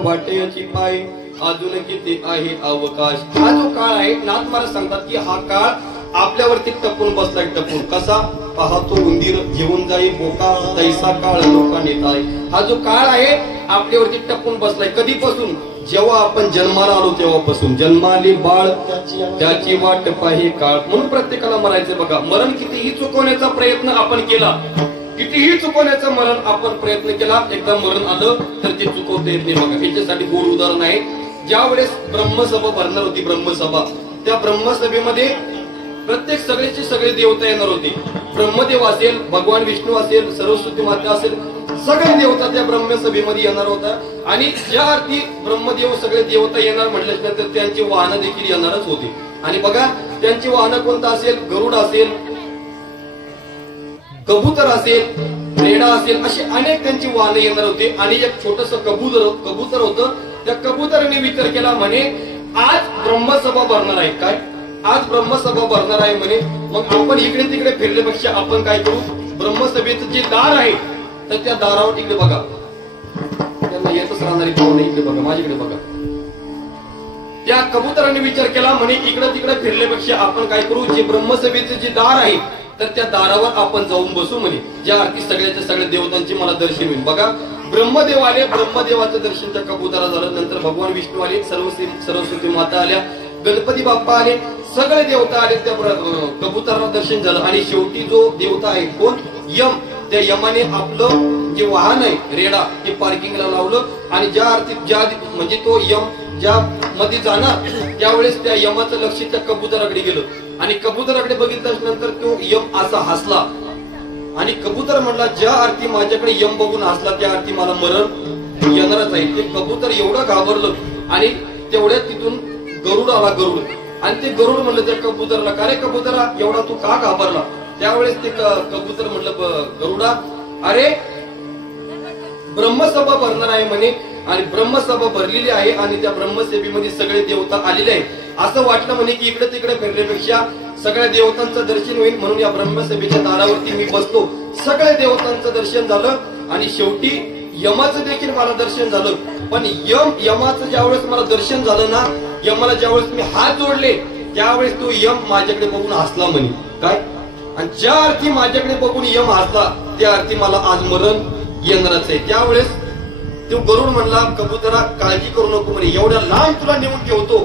वाटेची पाय अजून किती आहे अवकाश. हा जो काळ आहे नाथ महाराज सांगतात की हा काळ आपल्यावरती टपून बसलाय. टपून कसा पाहतो उंदीर घेऊन जाई बोका तैसा काळ लोका नेताय. हा जो काळ आहे आपल्यावरती टपून बसलाय. कधीपासून जेव्हा आपण जन्माला आलो तेव्हापासून जन्माली बाळ त्याची वाट पाही काळ, म्हणून प्रत्येकाला मरायचं बघा. मरण कितीही चुकवण्याचा प्रयत्न आपण केला, कितीही चुकवण्याचं मरण आपण प्रयत्न केला, एकदा मरण आलं तर ते चुकवता येत नाही बघा. याच्यासाठी गोड उदाहरण आहे. ज्या वेळेस ब्रह्मसभा भरणार होती, ब्रह्मसभा, त्या ब्रह्मसभेमध्ये प्रत्येक सगळेचे सगळे देवता येणार होते. ब्रह्मदेव असेल, भगवान विष्णू असेल, सरस्वती माता असेल, सगळे देवता त्या ब्रह्मसभेमध्ये येणार होता. आणि ज्या अर्थी ब्रह्मदेव सगळे देवता येणार म्हटल्यानंतर त्यांची वाहनं देखील येणारच होती. आणि बघा त्यांची वाहनं कोणतं असेल, गरुड असेल, कबूतर असेल, रेडा असेल, अशी अनेक त्यांची वाहनं येणार होते. आणि एक छोटस कबूतर होतं. त्या कबुतराने विचार केला, म्हणे आज ब्रह्मसभा भरणार आहे, काय आज ब्रह्मसभा भरणार आहे म्हणे, मग आपण इकडे तिकडे फिरल्यापेक्षा आपण काय करू, ब्रह्मसभेचं जे दार आहे तर त्या दारावर इकडे बघा, त्यांना येतच राहणारी पाहुणे इकडे बघा, माझ्याकडे बघा. त्या कबुतराने विचार केला, म्हणे इकडे तिकडे फिरल्यापेक्षा आपण काय करू, जे ब्रह्मसभेचे जे दार आहे तर त्या दारावर आपण जाऊन बसू म्हणे, ज्या अर्थी सगळ्याच्या सगळ्या देवतांची मला दर्शन होईल. बघा ब्रह्मदेव आले, ब्रह्मदेवाचं दर्शन त्या कबुतरा झालं. नंतर भगवान विष्णू आले, सरस्वती माता आल्या, गणपती बाप्पा आले, सगळे देवता आले, त्या कबुतराला दर्शन झालं. आणि शेवटी जो देवता आहे कोण, यम, त्या यमाने आपलं जे वाहन आहे रेडा ते पार्किंगला लावलं. आणि ज्या अर्थी म्हणजे तो यम ज्या मध्ये जाणार त्यावेळेस त्या यमाचं लक्ष त्या कबुतराकडे गेलं. आणि कबुतराकडे बघितल्यानंतर तो यम असा हसला. आणि कबूतर म्हणला, ज्या अर्थी माझ्याकडे यम बघून हसला त्या अर्थी मला मरण येणारच आहे. ते कबूतर एवढं घाबरलं. आणि तेवढ्यात तिथून गरुड आला, गरुड. आणि ते गरुड म्हणलं त्या कबूतरला, का रे कबूतरा एवढा तू का घाबरला. त्यावेळेस ते कबूतर म्हणलं, गरुडा अरे ब्रह्मसभा भरणार आहे म्हणे, आणि ब्रह्मसभा भरलेली आहे आणि त्या ब्रह्मसभेमध्ये सगळे देवता आलेले आहेत. असं वाटलं म्हणे की इकडे तिकडे फिरण्यापेक्षा सगळ्या देवतांचं दर्शन होईल, म्हणून या ब्रह्मसभेच्या दारावरती मी बसलो. सगळ्या देवतांचं दर्शन झालं आणि शेवटी यमाचं देखील मला दर्शन झालं. पण यमाचं ज्यावेळेस मला दर्शन झालं ना, यमाला ज्यावेळेस मी हात जोडले त्यावेळेस तो यम माझ्याकडे बघून हसला म्हणे, काय. आणि ज्या अर्थी माझ्याकडे बघून यम हसला त्या अर्थी मला आज मरण येणारच आहे. त्यावेळेस तो गरुड म्हणला, कबुतरा काळजी करू नको म्हणे, एवढ्या लांब तुला नेऊन ठेवतो,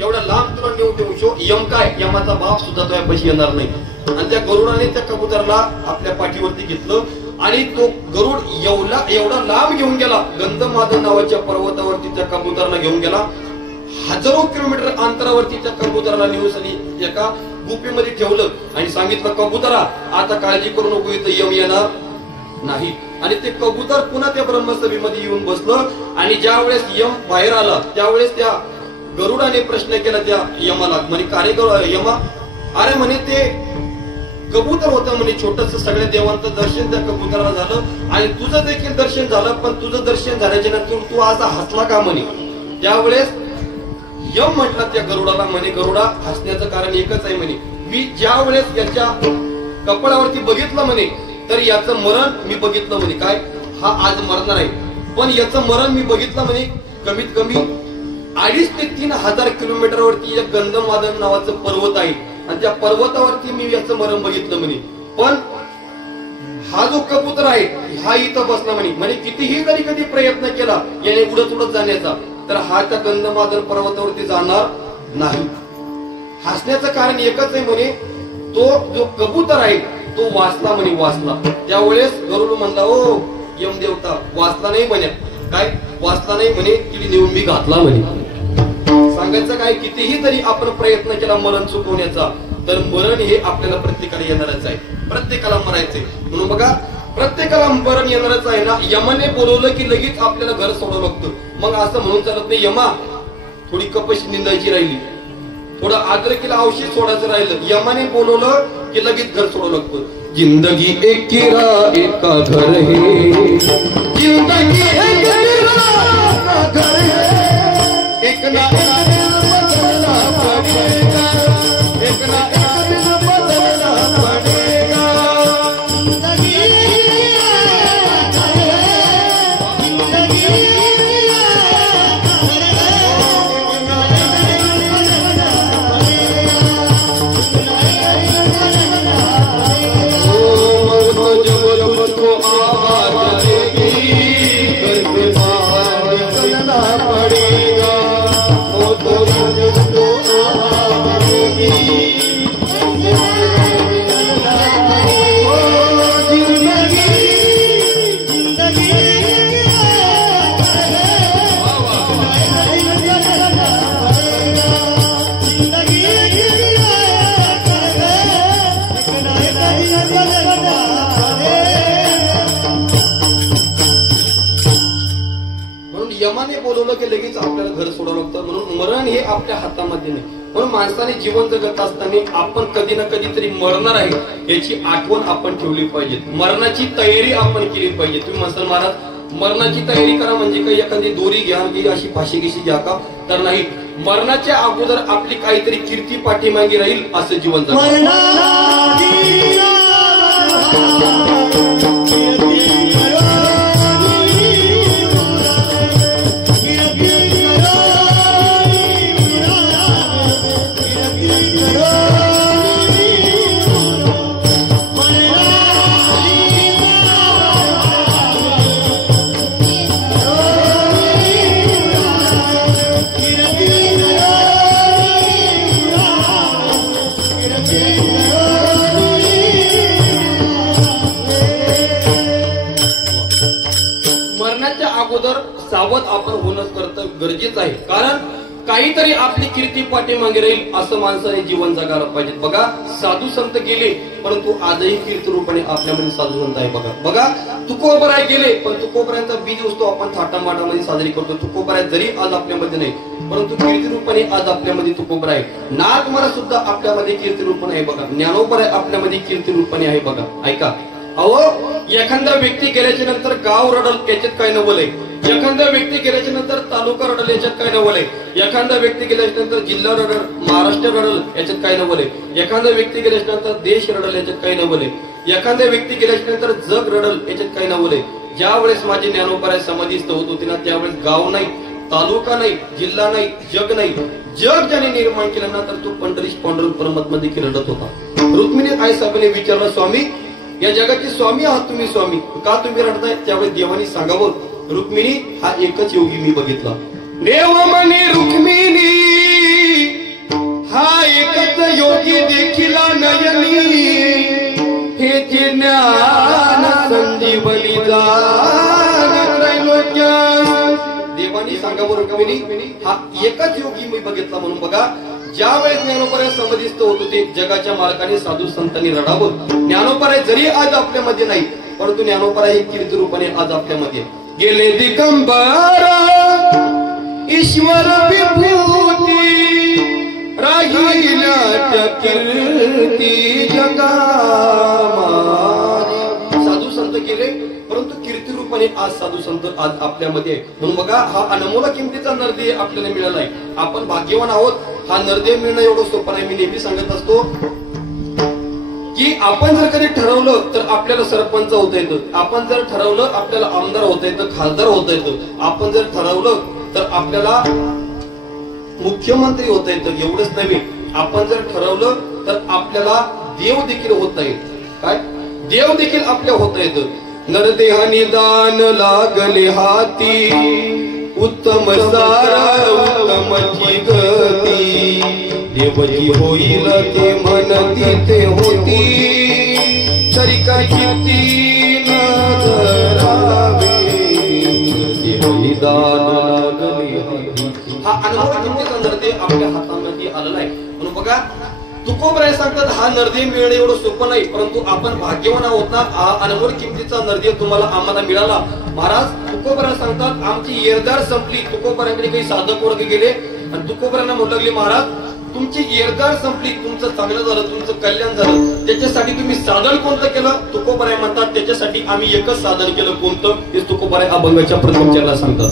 एवढ्या लांब तुला नेऊन ठेवू. यम काय, यमाचा बाप सुद्धा तुझ्यापाशी येणार नाही. आणि त्या गरुडाने त्या कबुतराला आपल्या पाठीवरती घेतलं आणि तो गरुड एवढा लांब घेऊन गेला, गंधमादन नावाच्या पर्वतावरती त्या कबुतराला घेऊन गेला. हजारो किलोमीटर अंतरावरती त्या कबुतराला नेऊन एका गुफेमध्ये ठेवलं आणि सांगितलं, कबुतरा आता काळजी करू नको, इथं यम येणार नाही. आणि ते कबूतर पुन्हा त्या ब्रह्मसभेमध्ये येऊन बसलं. आणि ज्या वेळेस यम बाहेर आला त्यावेळेस त्या गरुडाने प्रश्न केला त्या यमाला, म्हणे का रे यमा, अरे म्हणे ते कबूतर होतं म्हणे छोटस, सगळ्या देवांचं दर्शन त्या कबुतराला झालं आणि तुझं देखील दर्शन झालं, पण तुझं दर्शन झाल्याच्या नंतर तू असा हसला का म्हणे. त्यावेळेस यम म्हटला त्या गरुडाला, म्हणे गरुडा हसण्याचं कारण एकच आहे म्हणे, मी ज्या वेळेस याच्या कपाळावरती बघितलं म्हणे तर याचं मरण मी बघितलं म्हणे, काय हा आज मरणार आहे, पण याचं मरण मी बघितलं म्हणे कमीत कमी 2,500 ते 3,000 किलोमीटरवरती एक गंधमादन नावाचं पर्वत आहे आणि त्या पर्वतावरती मी याचं मरण बघितलं म्हणे. पण हा जो कबूतर आहे हा इथं बसला म्हणे कितीही कधी प्रयत्न केला याने उडत जाण्याचा तर हा त्या गंधमादन पर्वतावरती जाणार नाही. हसण्याचं कारण एकच आहे म्हणे, तो जो कबूतर आहे तो वाचला म्हणे, वाचला. त्यावेळेस गरुड म्हणला, ओ यम देवता वाचला नाही म्हणे, काय वाचला नाही म्हणे, तिने नेऊन मी घातला म्हणे. सांगायचं काय, कितीही तरी आपण प्रयत्न केला मरण चुकवण्याचा तर मरण हे आपल्याला प्रत्येकाला येणारच आहे, प्रत्येकाला मरायचंय. म्हणून बघा प्रत्येकाला मरण येणारच आहे ना. यमाने बोलवलं की लगेच आपल्याला घर सोडावं लागतं. मग असं म्हणून चालत नाही, यमा थोडी कपशी निंदायची राहिली, थोडं अद्रकीला औषध सोडायचं राहिलं, यमाने बोलवलं की लगेच घर सोडावं लागतं. जिंदगी एक किरा एका घर है, जिंदगी एक किरा घर है, एक ना बदलना पड़ेगा, एक ना बदलना पड़ेगा. आवाज देगी घर से बाहर निकलना पड़ेगा. संपलं की लगेच आपल्याला घर सोडावं लागतं. म्हणून मरण हे आपल्या हातामध्ये नाही. म्हणून माणसाने जीवन जगत असताना आपण कधी ना कधीतरी मरणार आहे याची आठवण आपण ठेवली पाहिजे. मरणाची तयारी आपण केली पाहिजे. तुम्ही म्हणसाल महाराज मरणाची तयारी करा म्हणजे काही एखादी दोरी घ्या की अशी फाशी गिशी घ्या का, तर नाही. मरणाच्या अगोदर आपली काहीतरी कीर्ती पाठीमागे राहील असं जीवन जगा. अगोदर सावध आपण होणं गरजेचं आहे. कारण काहीतरी आपली कीर्ती पाठीमागे राहील असं माणसाने जीवन जगायला पाहिजे. बघा साधू संत गेले परंतु आजही कीर्तरूपाने आपल्यामध्ये साधू संत आहे. बघा बघा तुकोबराय गेले पण तुकोबरायांचा बीज असतो आपण थाटामाटामध्ये साजरी करतो. तुकोबराय जरी आज आपल्यामध्ये नाही परंतु कीर्तिरूपाने आज आपल्यामध्ये तुकोबराय. नागमारा सुद्धा आपल्यामध्ये कीर्तिरूपाने आहे. बघा ज्ञानोबराय आपल्यामध्ये कीर्तिरूपाने आहे. बघा ऐका, अहो एखादा व्यक्ती गेल्याच्या नंतर गाव रडल याच्यात काय नवलय. एखादा व्यक्ती गेल्याच्या नंतर तालुका रडल याच्यात काय नवलय. एखादा व्यक्ती गेल्याच्या नंतर जिल्हा रडल, महाराष्ट्र रडल याच्यात काय नवलय. एखादा व्यक्ती गेल्याच्या नंतर देश रडल याच्यात काय नवलय. एखाद्या व्यक्ती गेल्याच्या नंतर जग रडल याच्यात काय नवलय. ज्या वेळेस माझी ज्ञानोबराय समाधीस्थ होत होती ना त्यावेळेस गाव नाही, तालुका नाही, जिल्हा नाही, जग नाही. जग ज्याने निर्माण केलं ना तर तो पंढरीश पांडुरंग परमात्मा देखील रडत होता. रुक्मिणी आई साहेबांनी विचारलं, स्वामी या जगाचे स्वामी आहात तुम्ही, स्वामी का तुम्ही रडताय. त्यावेळेस देवानी सांगावं, रुक्मिणी हा एकच योगी मी बघितला. देव म्हणे रुक्मिणी हा एकच योगी देखील नयनी, हे जे ज्ञान संजीवनी देवानी सांगावं रुक्मिणी हा एकच योगी मी बघितला. म्हणून बघा ज्या वेळेस ज्ञानोबराय समाधीस्थ होत होते जगाच्या मालकाने साधू संतांनी रडावं. ज्ञानोबराय जरी आज आपल्यामध्ये नाही परंतु ज्ञानोबराय हे कीर्ती रूपाने आज आपल्यामध्ये गेले. दिगंबर ईश्वर विभूती राहिल्या कीर्ती जगा. साधू संत गेले परंतु कीर्ती रूपाने आज साधू संत आज आपल्यामध्ये. म्हणून बघा हा अनमोल किमतीचा नरदेह आपल्याला मिळाला आहे. आपण भाग्यवान आहोत. हा नरदेह मिळणं एवढं सोपं नाही. मी नेहमी सांगत असतो की आपण जर कधी ठरवलं तर आपल्याला सरपंच होता येतं. आपण जर ठरवलं आपल्याला आमदार होता येतं, खासदार होता येतं. आपण जर ठरवलं तर आपल्याला मुख्यमंत्री होता येतं. एवढंच नव्हे, आपण जर ठरवलं तर आपल्याला देव देखील होता येतं. काय देव देखील आपल्या होता येतं. नरदेह निदान लागले हाती, उत्तम सार उत्तमची गती. देवजी होईल ते म्हणती ते होती, तरी काय कीर्ती न धरावे. निदान लागले हाती. हा अनुभव नरदेह आपल्या हातामध्ये आलेला आहे. म्हणून बघा तुकोबराय सांगतात हा नरदेह मिळणं एवढं सोपं नाही परंतु आपण भाग्यवान आहोत ना. हा अनमोल किमतीचा नरदेह तुम्हाला आम्हाला मिळाला. महाराज तुकोबराय सांगतात आमची येरदार संपली. तुकोबरायकडे काही साधक वर्ग गेले आणि तुकोबरायांना म्हणू लागले, महाराज तुमची येरदार संपली, तुमचं चांगलं झालं, तुमचं कल्याण झालं, त्याच्यासाठी तुम्ही साधन कोणतं केलं. तुकोबराय म्हणतात त्याच्यासाठी आम्ही एकच साधन केलं. कोणतं ते तुकोबराय अभंगाच्या प्रथम चरणाला सांगतात.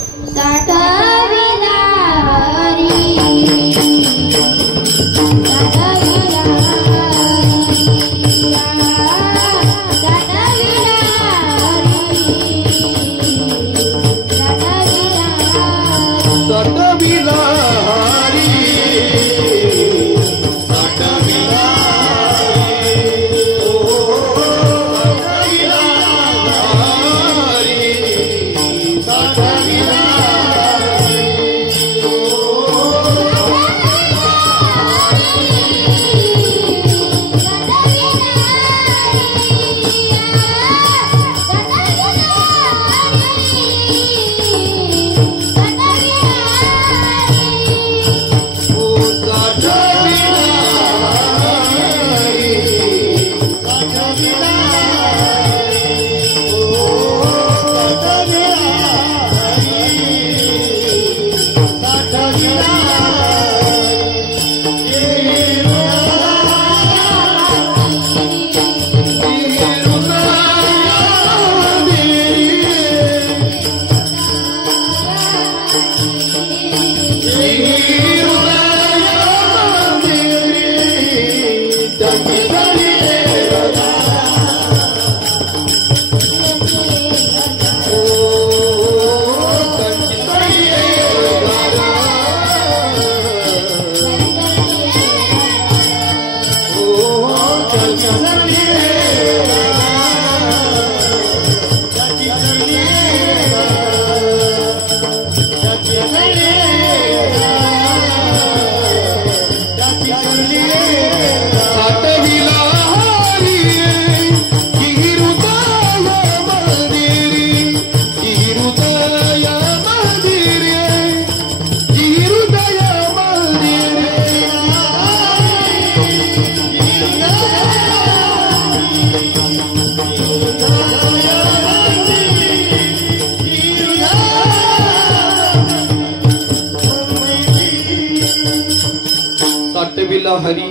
साठविला हरी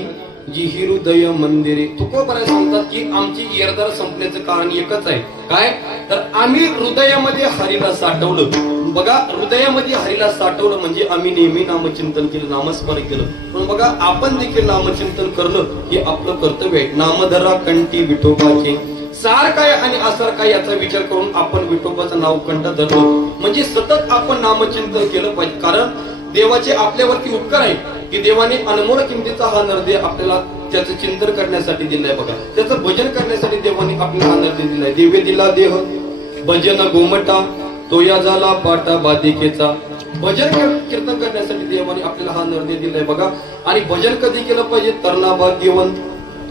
जी हृदय मंदिरे. तुकोबराय सांगतात की आमची येरदार संपण्याचं कारण एकच आहे, काय तर आम्ही हृदयामध्ये हरीला साठवलं. बघा, हृदयामध्ये हरीला साठवलं म्हणजे आम्ही नेहमी नामचिंतन केलं, नामस्मरण केलं. पण बघा, आपण देखील नामचिंतन करणं हे आपलं कर्तव्य आहे. नामधरा कंठी विठोबाचे सार काय आणि आसार काय याचा विचार करून आपण विठोबाचं नाव कंठ धरलो म्हणजे सतत आपण नामचिंतन केलं पाहिजे. कारण देवाचे आपल्यावरती उपकार आहे की देवाने अनमोल किमतीचा हा नरदेह आपल्याला त्याचं चिंतन करण्यासाठी दिलाय. बघा, त्याचं भजन करण्यासाठी देवाने आपल्याला हा नरदेह दिलाय. दिव्य दिला देह भजन गोमटा तो या झाला पाटा बाधिकेचा. भजन कीर्तन करण्यासाठी देवाने आपल्याला हा नरदेह दिलाय. बघा, आणि भजन कधी केलं पाहिजे, तरणा भाग्यवंत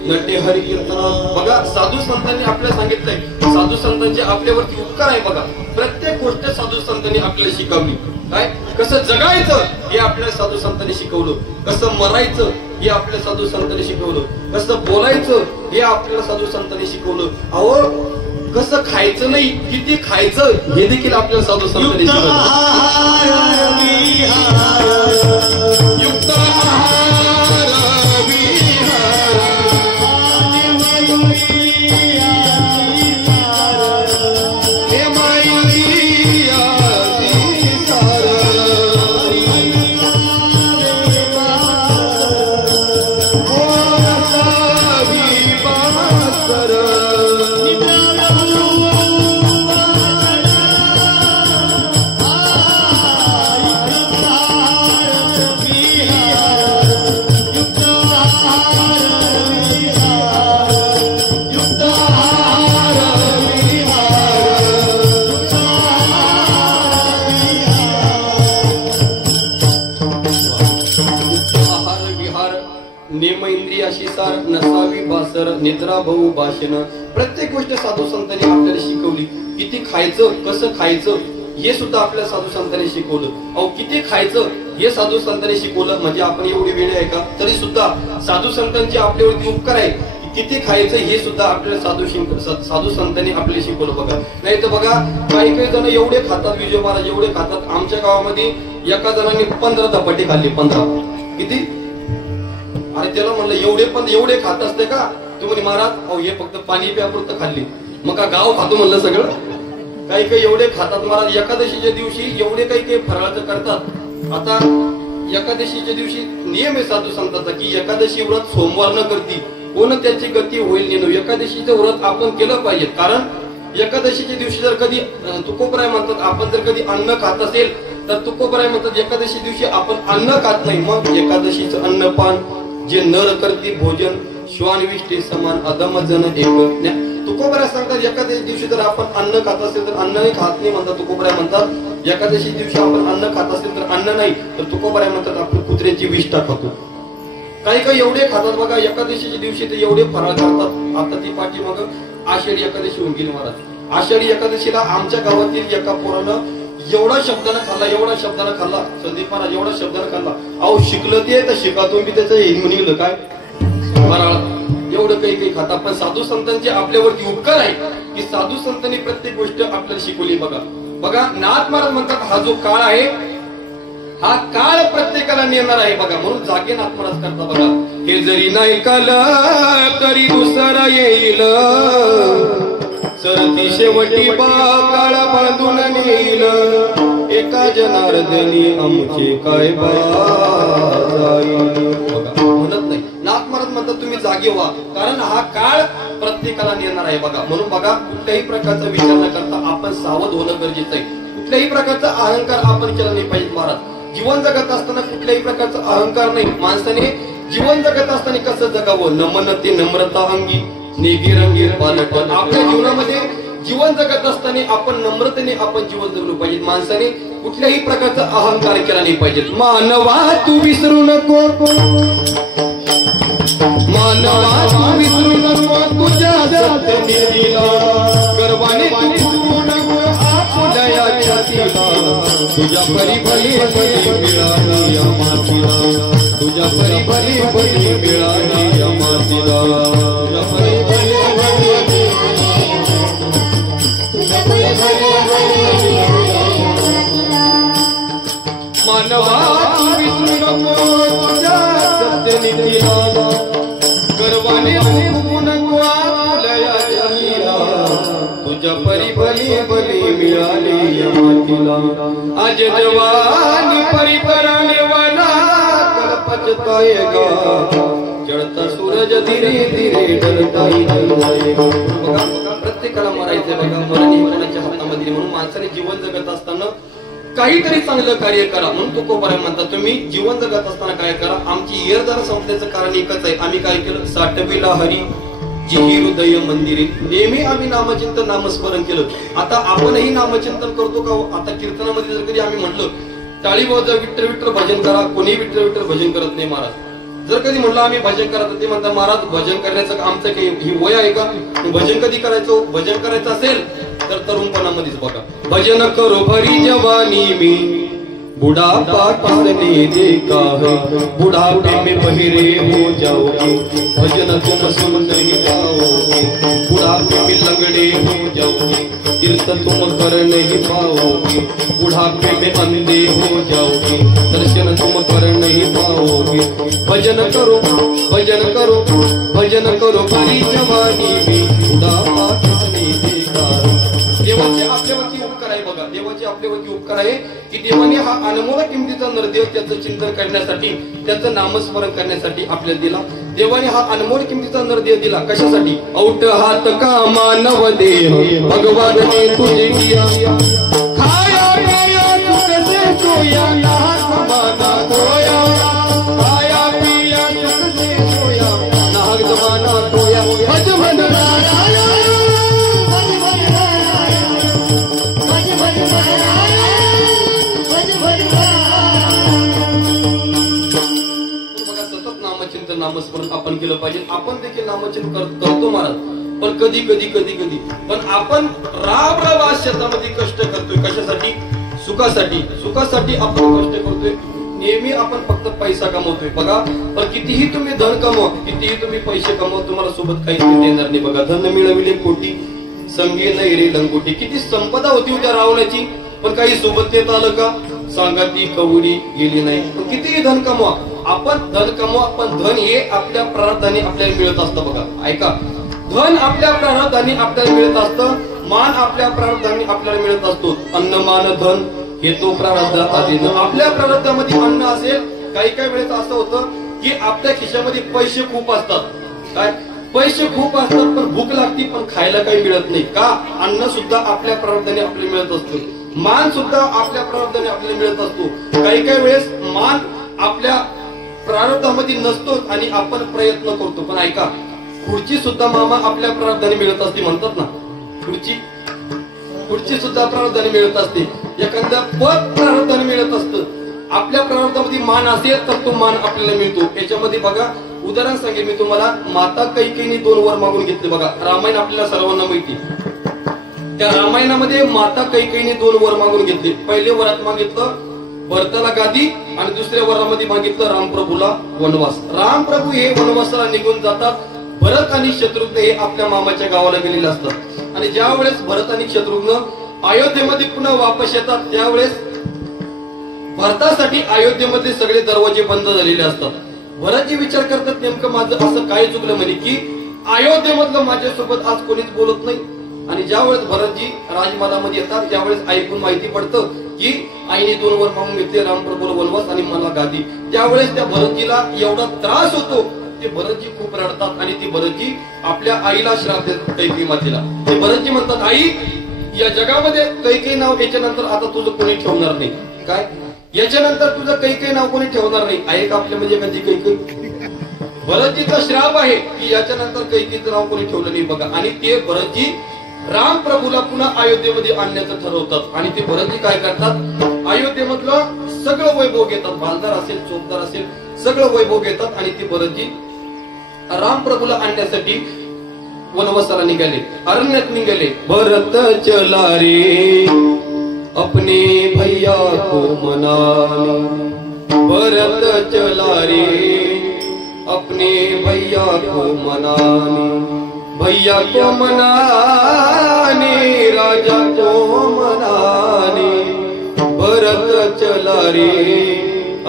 नटे हरी कीर्तन. बघा, साधू संतांनी आपल्याला सांगितलंय, साधू संतांचे आपल्यावरती उपकार आहे. बघा, प्रत्येक गोष्ट साधू संतांनी आपल्याला शिकवली. काय, कसं जगायचं हे आपल्याला साधू संतांनी शिकवलं, कसं मरायचं हे आपल्याला साधू संतांनी शिकवलं, कसं बोलायचं हे आपल्याला साधू संतांनी शिकवलं. अहो, कसं खायचं नाही, किती खायचं हे देखील आपल्याला साधू संतांनी शिकवलं. नसावी बासर निद्रा भाऊ भाषण. प्रत्येक गोष्ट साधू संतांनी आपल्याला शिकवली. किती खायचं, कसं खायचं हे सुद्धा आपल्याला साधू संतांनी शिकवलं. अहो, किती खायचं हे साधू संतांनी शिकवलं म्हणजे आपण एवढी वेळ आहे का, तरी सुद्धा साधू संतांचे आपल्यावरती उपकार आहे. किती खायचं हे सुद्धा आपल्याला साधू संतांनी आपल्याला शिकवलं. बघा, नाही तर बघा, काही जण एवढे खातात, विजय महाराज एवढे खातात. आमच्या गावामध्ये एका जणांनी 15 धपाटे खाल्ले. 15 किती, आणि त्याला म्हणलं एवढे खात असते का? तू म्हणे महाराज, अहो हे फक्त पाणी प्यापुरतं खाल्ली. मग का गाव खातो म्हणलं सगळं? काही एवढे खातात महाराज. एकादशीच्या दिवशी एवढे काही फराळाचं करतात. आता एकादशीच्या दिवशी नियम आहे साधू संतांचा की एकादशी व्रत सोमवार न करती कोण त्याची गती होईल नेनो. एकादशीचं व्रत आपण केलं पाहिजे. कारण एकादशीच्या दिवशी जर कधी तुकोबराय म्हणतात, आपण जर कधी अन्न खात असेल तर तुकोबराय म्हणतात एकादशी दिवशी आपण अन्न खात नाही. मग एकादशीचं अन्नपान जे नर करती भोजन श्वान विष्टी समान अधम जन एक. तुकोबराय सांगतात एकादशी दिवशी जर आपण अन्न खात असेल तर अन्न नाही खात नाही म्हणतात. तुकोबराय म्हणतात एकादशी दिवशी आपण अन्न खात असेल तर अन्न नाही, तर तुकोबराय म्हणतात आपण कुत्र्याची विष्ठा खातो. काही एवढे खातात. बघा, एकादशीच्या दिवशी ते एवढे फराळ करतात. आता ती पाठी मग आषाढी एकादशी होऊन गेली महाराज. आषाढी एकादशीला आमच्या गावातील एका पोरानं एवढा शब्दानं खाल्ला संदीप महाराज, एवढा शब्दानं खाल्ला. अहो, शिकलं ते तर शिका तुम्ही त्याचं निघलं काय फराळ एवढं काही खाता. पण साधू संतांचे आपल्यावरती उपकार आहे की साधू संतांनी प्रत्येक गोष्ट आपल्याला शिकवली. बघा, नाथ महाराज म्हणतात हा जो काळ आहे हा काळ प्रत्येकाला नेणार आहे. बघा, म्हणून जागे नाथ महाराज करता. बघा, हे जरी नाही काल तरी दुसरा येईल, सरती शेवटी काळ बांधून नेईल, एका जनार्दनी आमचे काय जाईल. म्हणत नाही, नाथ महाराज म्हणतात तुम्ही जागे व्हा, कारण हा काळ प्रत्येकाला नेणार आहे. बघा, म्हणून बघा, कुठल्याही प्रकारचा विचार न करता आपण सावध होणं गरजेचं आहे. कुठल्याही प्रकारचा अहंकार आपण केला नाही पाहिजे. महाराज, जीवन जगत असताना कुठल्याही प्रकारचा अहंकार नाही. माणसाने जीवन जगत असताना कसं जगावं, नमनते नम्रता अंगी निगिरंगी पालटण. आपल्या जीवनामध्ये जीवन जगत असताना आपण नम्रतेने आपण जीवन जगलो पाहिजे. माणसाने कुठल्याही प्रकारचा अहंकार केला नाही पाहिजे. मानवा तू विसरू नको, मानवा तू विसरू नको तुझ्या सत्यनिधीला, गर्वाने तू विसरू नको आपल्या छातीला, तुझ्या परी भली भली मिळाली या मातीला, तुझ्या परी भली भली मिळाली या मातीला, तुझ्या परी भली भली तुझ्या परी भली भली मिळाली या मातीला आज जवानी परिपराने वाला पचताय गा जळता सूरज धीरे धीरे ढलताई बघा प्रत्येकाला मरायचं बघा मरण ही कोणाच्या हातामध्ये म्हणून माणसाने जीवन जगत असताना काहीतरी चांगलं कार्य करा म्हणून तुकोबाराय म्हणतात तुम्ही जीवन जगत असताना काय करा आमची येरदार संपण्याचं कारण एकच आहे आम्ही काय केलं साठविला हरी जी हृदय मंदिरे नेहमी आम्ही नामचिंतन नामस्मरण केलं आता आपणही नामचिंतन करतो का आता कीर्तनामध्ये जर कधी आम्ही म्हटलं टाळी वाजवा विठ्ठल विठ्ठल भजन करा कोणी विठ्ठल विठ्ठल भजन करत नाही महाराज जर कधी म्हटलं आम्ही भजन करा तर ते म्हणतात महाराज भजन करण्याचं आमचं काही ही वय आहे का भजन कधी करायचं भजन करायचं असेल तर तरुणपणामध्येच बघा भजन करो भरी जवानी मी बुढ़ापा किसने देखा है बुढ़ापे में बहिरे हो जाओगे भजन तुम सुन नहीं पाओगे बुढ़ापे में लंगड़े हो जाओगे कीर्तन तुम कर नहीं पाओगे बुढ़ापे में अंधे हो जाओगे दर्शन तुम कर नहीं पाओगे भजन करो भजन करो भजन करो भरी जवानी में बुढ़ापा किसने देखा है देवाचे आपल्यावरती उपकार आहे बघा देवाचे आपल्यावरती उपकार आहे की देवाने हा अनमोल किमतीचा नरदेव त्याचं चिंतन करण्यासाठी त्याचं नामस्मरण करण्यासाठी आपल्याला दिला देवाने हा अनमोल किमतीचा नरदेव दिला कशासाठी औट हात का मानव देह भगवान ने तुझे दिया खाया पिया तुझसे सोया नाहक माना धोया खाया पिया तुझसे सोया नाहक माना धोया भज भज नामस्मरण आपण केलं पाहिजे आपण देखील नामचिंतन करतो महाराज पण कधी पण आपण राब शेतामध्ये कष्ट करतोय कशासाठी सुखासाठी आपण कष्ट करतोय नेहमी आपण फक्त पैसा कमवतोय बघा पण कितीही तुम्ही धन कमवा कितीही तुम्ही पैसे कमवा तुम्हाला सोबत काहीच देणार नाही बघा धन मिळविले कोटी संगे नाही रे लंगोटी किती संपदा होती उद्या रावण्याची पण काही सोबत देता आलं का सांगा ती कवडी गेली नाही पण कितीही धन कमवा आपण धन कमवा पण धन हे आपल्या प्रारब्धाने आपल्याला मिळत असतं बघा ऐका धन आपल्या प्रारब्धाने आपल्याला मिळत असतं मान आपल्या प्रारब्धाने आपल्याला मिळत असतो अन्न मान धन हे तो प्रारब्धात आधीन आपल्या प्रारब्धामध्ये अन्न असेल काही वेळेस असं होतं की आपल्या खिशामध्ये पैसे खूप असतात काय पैसे खूप असतात पण भूक लागती पण खायला काही मिळत नाही का अन्न सुद्धा आपल्या प्रारब्धाने आपल्याला मिळत असतो मान सुद्धा आपल्या प्रारब्धाने आपल्याला मिळत असतो काही वेळेस मान आपल्या प्रारब्धामध्ये नसतो आणि आपण प्रयत्न करतो पण ऐका खुर्ची सुद्धा मामा आपल्या प्रारब्धाने मिळत असते म्हणतात ना खुर्ची सुद्धा प्रारब्धाने मिळत असते एखाद्या पद प्रारब्धाने मिळत असतं आपल्या प्रारब्धामध्ये मान असेल तर तो मान आपल्याला मिळतो याच्यामध्ये बघा उदाहरण सांगेल मी तुम्हाला माता कैकेयीने 2 वर मागून घेतले बघा रामायण आपल्याला सर्वांना माहिती त्या रामायणामध्ये माता कैकेयीने 2 वर मागून घेतले पहिले वरात मागितलं भरताला गादी आणि दुसऱ्या वरामध्ये मागितलं रामप्रभूला वनवास रामप्रभू हे वनवासाला निघून जातात भरत आणि शत्रुघ्न हे आपल्या मामाच्या गावाला गेलेले असतात आणि ज्या वेळेस भरत आणि शत्रुघ्न अयोध्येमध्ये पुन्हा वापस येतात त्यावेळेस भारतासाठी अयोध्येमध्ये सगळे दरवाजे बंद झालेले असतात भरतजी विचार करतात नेमकं माझं असं काय चुकलं म्हणे की अयोध्येमधलं माझ्यासोबत आज कोणीच बोलत नाही आणि ज्या वेळेस भरतजी राजमार्गामध्ये येतात त्यावेळेस ऐकून माहिती पडतं की आईने 2 वर मागून घेतले रामप्रभूला वनवास आणि मला गादी त्यावेळेस त्या भरतजीला एवढा त्रास होतो ते भरतजी खूप रडतात आणि ती भरतजी आपल्या आईला श्राप देतात कैकेयी मातेला ते भरतजी म्हणतात आई या जगामध्ये कैकेयी नाव याच्यानंतर आता तुझं कोणी ठेवणार नाही काय याच्यानंतर तुझं कैकेयी नाव कोणी ठेवणार नाही आहे का आपल्या म्हणजे कधी कैकेयी भरतजीचा श्राप आहे की याच्यानंतर कैकेयीचं नाव कोणी ठेवलं नाही बघा आणि ते भरतजी रामप्रभूला पुन्हा अयोध्येमध्ये आणण्याचं ठरवतात आणि ते भरतजी काय करतात अयोध्येमधलं सगळं वैभव घेतात भालदार असेल चोपदार असेल सगळं वैभव घेतात आणि ते भरतजी रामप्रभूला आणण्यासाठी वनवासाला निघाले अरण्यात निघाले भरत चला रे अपने भैया को मनाने भरत चला रे अपने भैया को मनाने भैया को मनाने राजा को मनाने भरत चला रे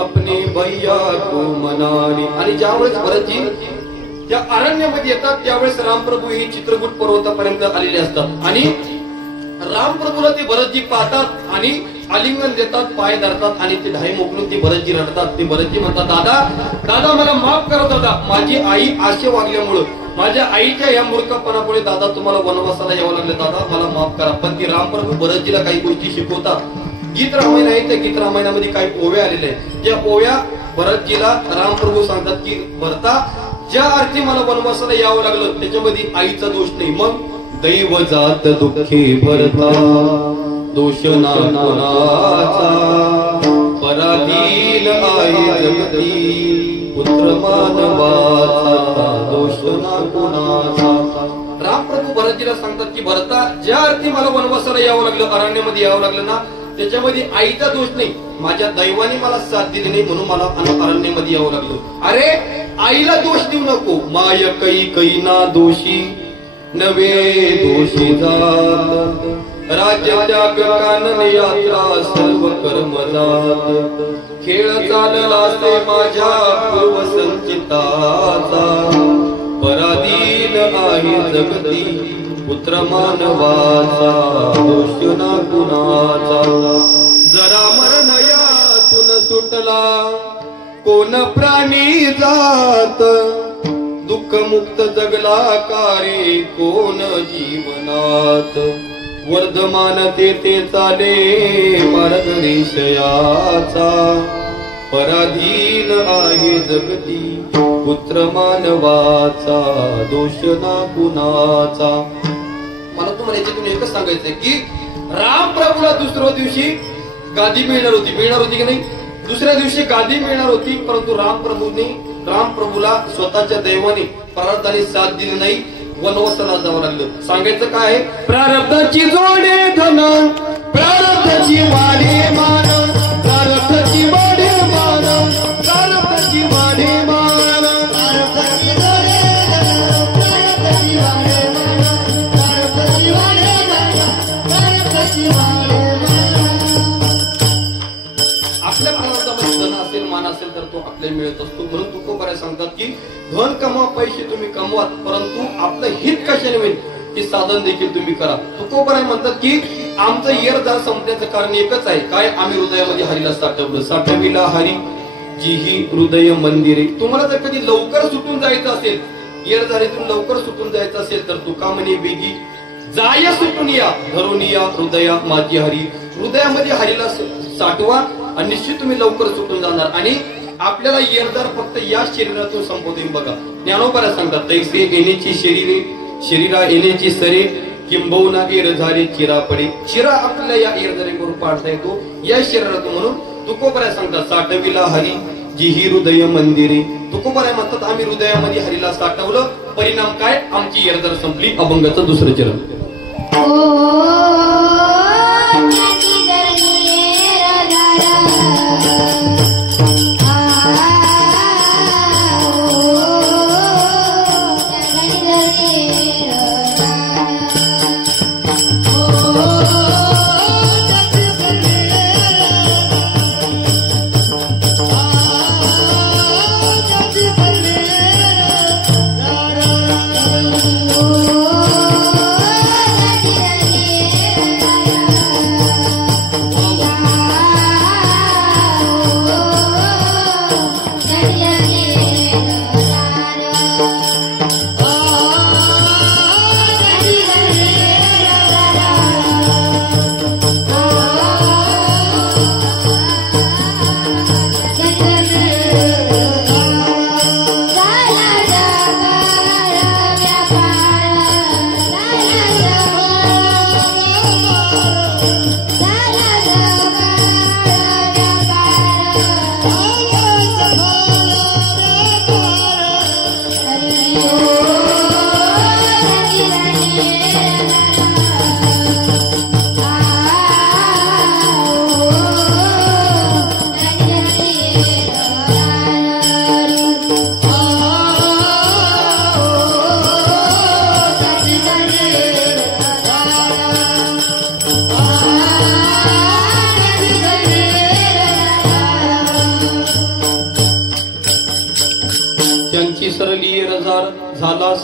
अपने भैया को मनाने आणि ज्यावेळेस भरतजी त्या अरण्यामध्ये येतात त्यावेळेस रामप्रभू हे चित्रकूट पर्वतापर्यंत आलेले असतात आणि रामप्रभूला ते भरतजी पाहतात आणि आलिंगन देतात, पाय धरतात आणि ते ढाई मोकळून ते भरतजी रडतात. ते भरतजी म्हणतात, दादा मला माफ करा दादा, माझी आई आशे वागल्यामुळं, माझ्या आईच्या या मूर्खपणामुळे दादा तुम्हाला वनवासाला यावं लागलं, दादा मला माफ करा. पण ती रामप्रभू भरतजीला काही गोष्टी शिकवतात. गीत रामायण आहे, त्या गीत रामायणामध्ये काही ओव्या आलेल्या आहेत. त्या ओव्या भरतजीला रामप्रभू सांगतात की भरता, ज्या अर्थी मला वनवासाला यावं लागलं त्याच्यामध्ये आईचा दोष नाही. मग दैव जात दुःखी भरता, दोष ना कोणाचा, पराधीन आहे जगती, पुत्र मानवाचा, दोष ना कोणाचा. रामप्रभू भरतजीला सांगतात की भरता, ज्या अर्थी मला वनवासाला यावं लागलं, अरण्यामध्ये यावं लागलं ना, त्याच्यामध्ये आईचा दोष नाही, माझ्या दैवाने मला साथ दिली नाही म्हणून मला अरण्यामध्ये यावं लागलं. अरे आईला दोष देऊ नको, माय कै ना दोषी नवे दोषी जात, राज्य त्याग कानन यात्रा सर्व कर्म जात, खेळ चालला से माझ्या पूर्व संचिताचा, पराधीन आहे जगती, पुत्र मानवाचा, दोष ना कुणाचा. जरा मरणयातून सुटला कोण प्राणी जात, दुःख मुक्त जगला कारे कोण जीवनात, वर्धमान ते चाले मार्ग विषयाचा, पराधीन आहे जगती, पुत्र मानवाचा, दोष ना कुणाचा. मला तुम्हाला याच्यातून एकच सांगायचंय की रामप्रभूला दुसऱ्या दिवशी गादी मिळणार होती की नाही, दुसऱ्या दिवशी गादी मिळणार होती, परंतु रामप्रभूला स्वतःच्या दैवाने प्रारब्धाने साथ दिली नाही, वनवासाला जावं लागलं. सांगायचं काय, प्रारब्धाची जोडे धन, प्रारब्धाची वाढे मान, प्रारब्धाची वाढे मान, प्रारब्धाची वाढे मान, प्रारब्धाची जोडे धन, प्रारब्धाची वाढे मान, प्रारब्धाची वाढे मान, प्रारब्धाची वाढे मान. आपल्या प्रारब्धामध्ये धन असेल, मान असेल तर तो आपल्याला मिळत असतो. म्हणून तुकोबाराय सांगतात की धन कमवा, पैसे तुम्ही कमवा, परंतु आपलं हित कशाने होईल हे साधन देखील तुम्ही करा. तुकोबाराय म्हणतात की आमचं येरदार संपण्याचं कारण एकच आहे, काय, आम्ही हृदयामध्ये हरीला साठवलं. साठविला हरी जी ही हृदय मंदिरे. तुम्हाला जर कधी लवकर सुटून जायचं असेल, येरदारीतून लवकर सुटून जायचं असेल तर तुका म्हणे बेगी जाय सुटून या, धरून या हृदया माझी हरी. हृदयामध्ये हरीला साठवा आणि निश्चित तुम्ही लवकर सुटून जाणार. आणि आपल्याला येरदार फक्त या शरीरातून संपवतो. बघा ज्ञानोबाला सांगतात, तैसे येण्याची शरीरे, शरीरा येण्याची सरे, किंबहुना येर झाले चिरा पडे. चिरा आपल्याला या येरदारीवरून पाडता येतो या शरीरातून. म्हणून तुकोबाराय सांगतात, साठविला हरी जी ही हृदय मंदिरे. तुकोबाराय म्हणतात आम्ही हृदयामध्ये हरीला साठवलं, परिणाम काय, आमची येरदार संपली. अभंगाचं दुसरं चरण.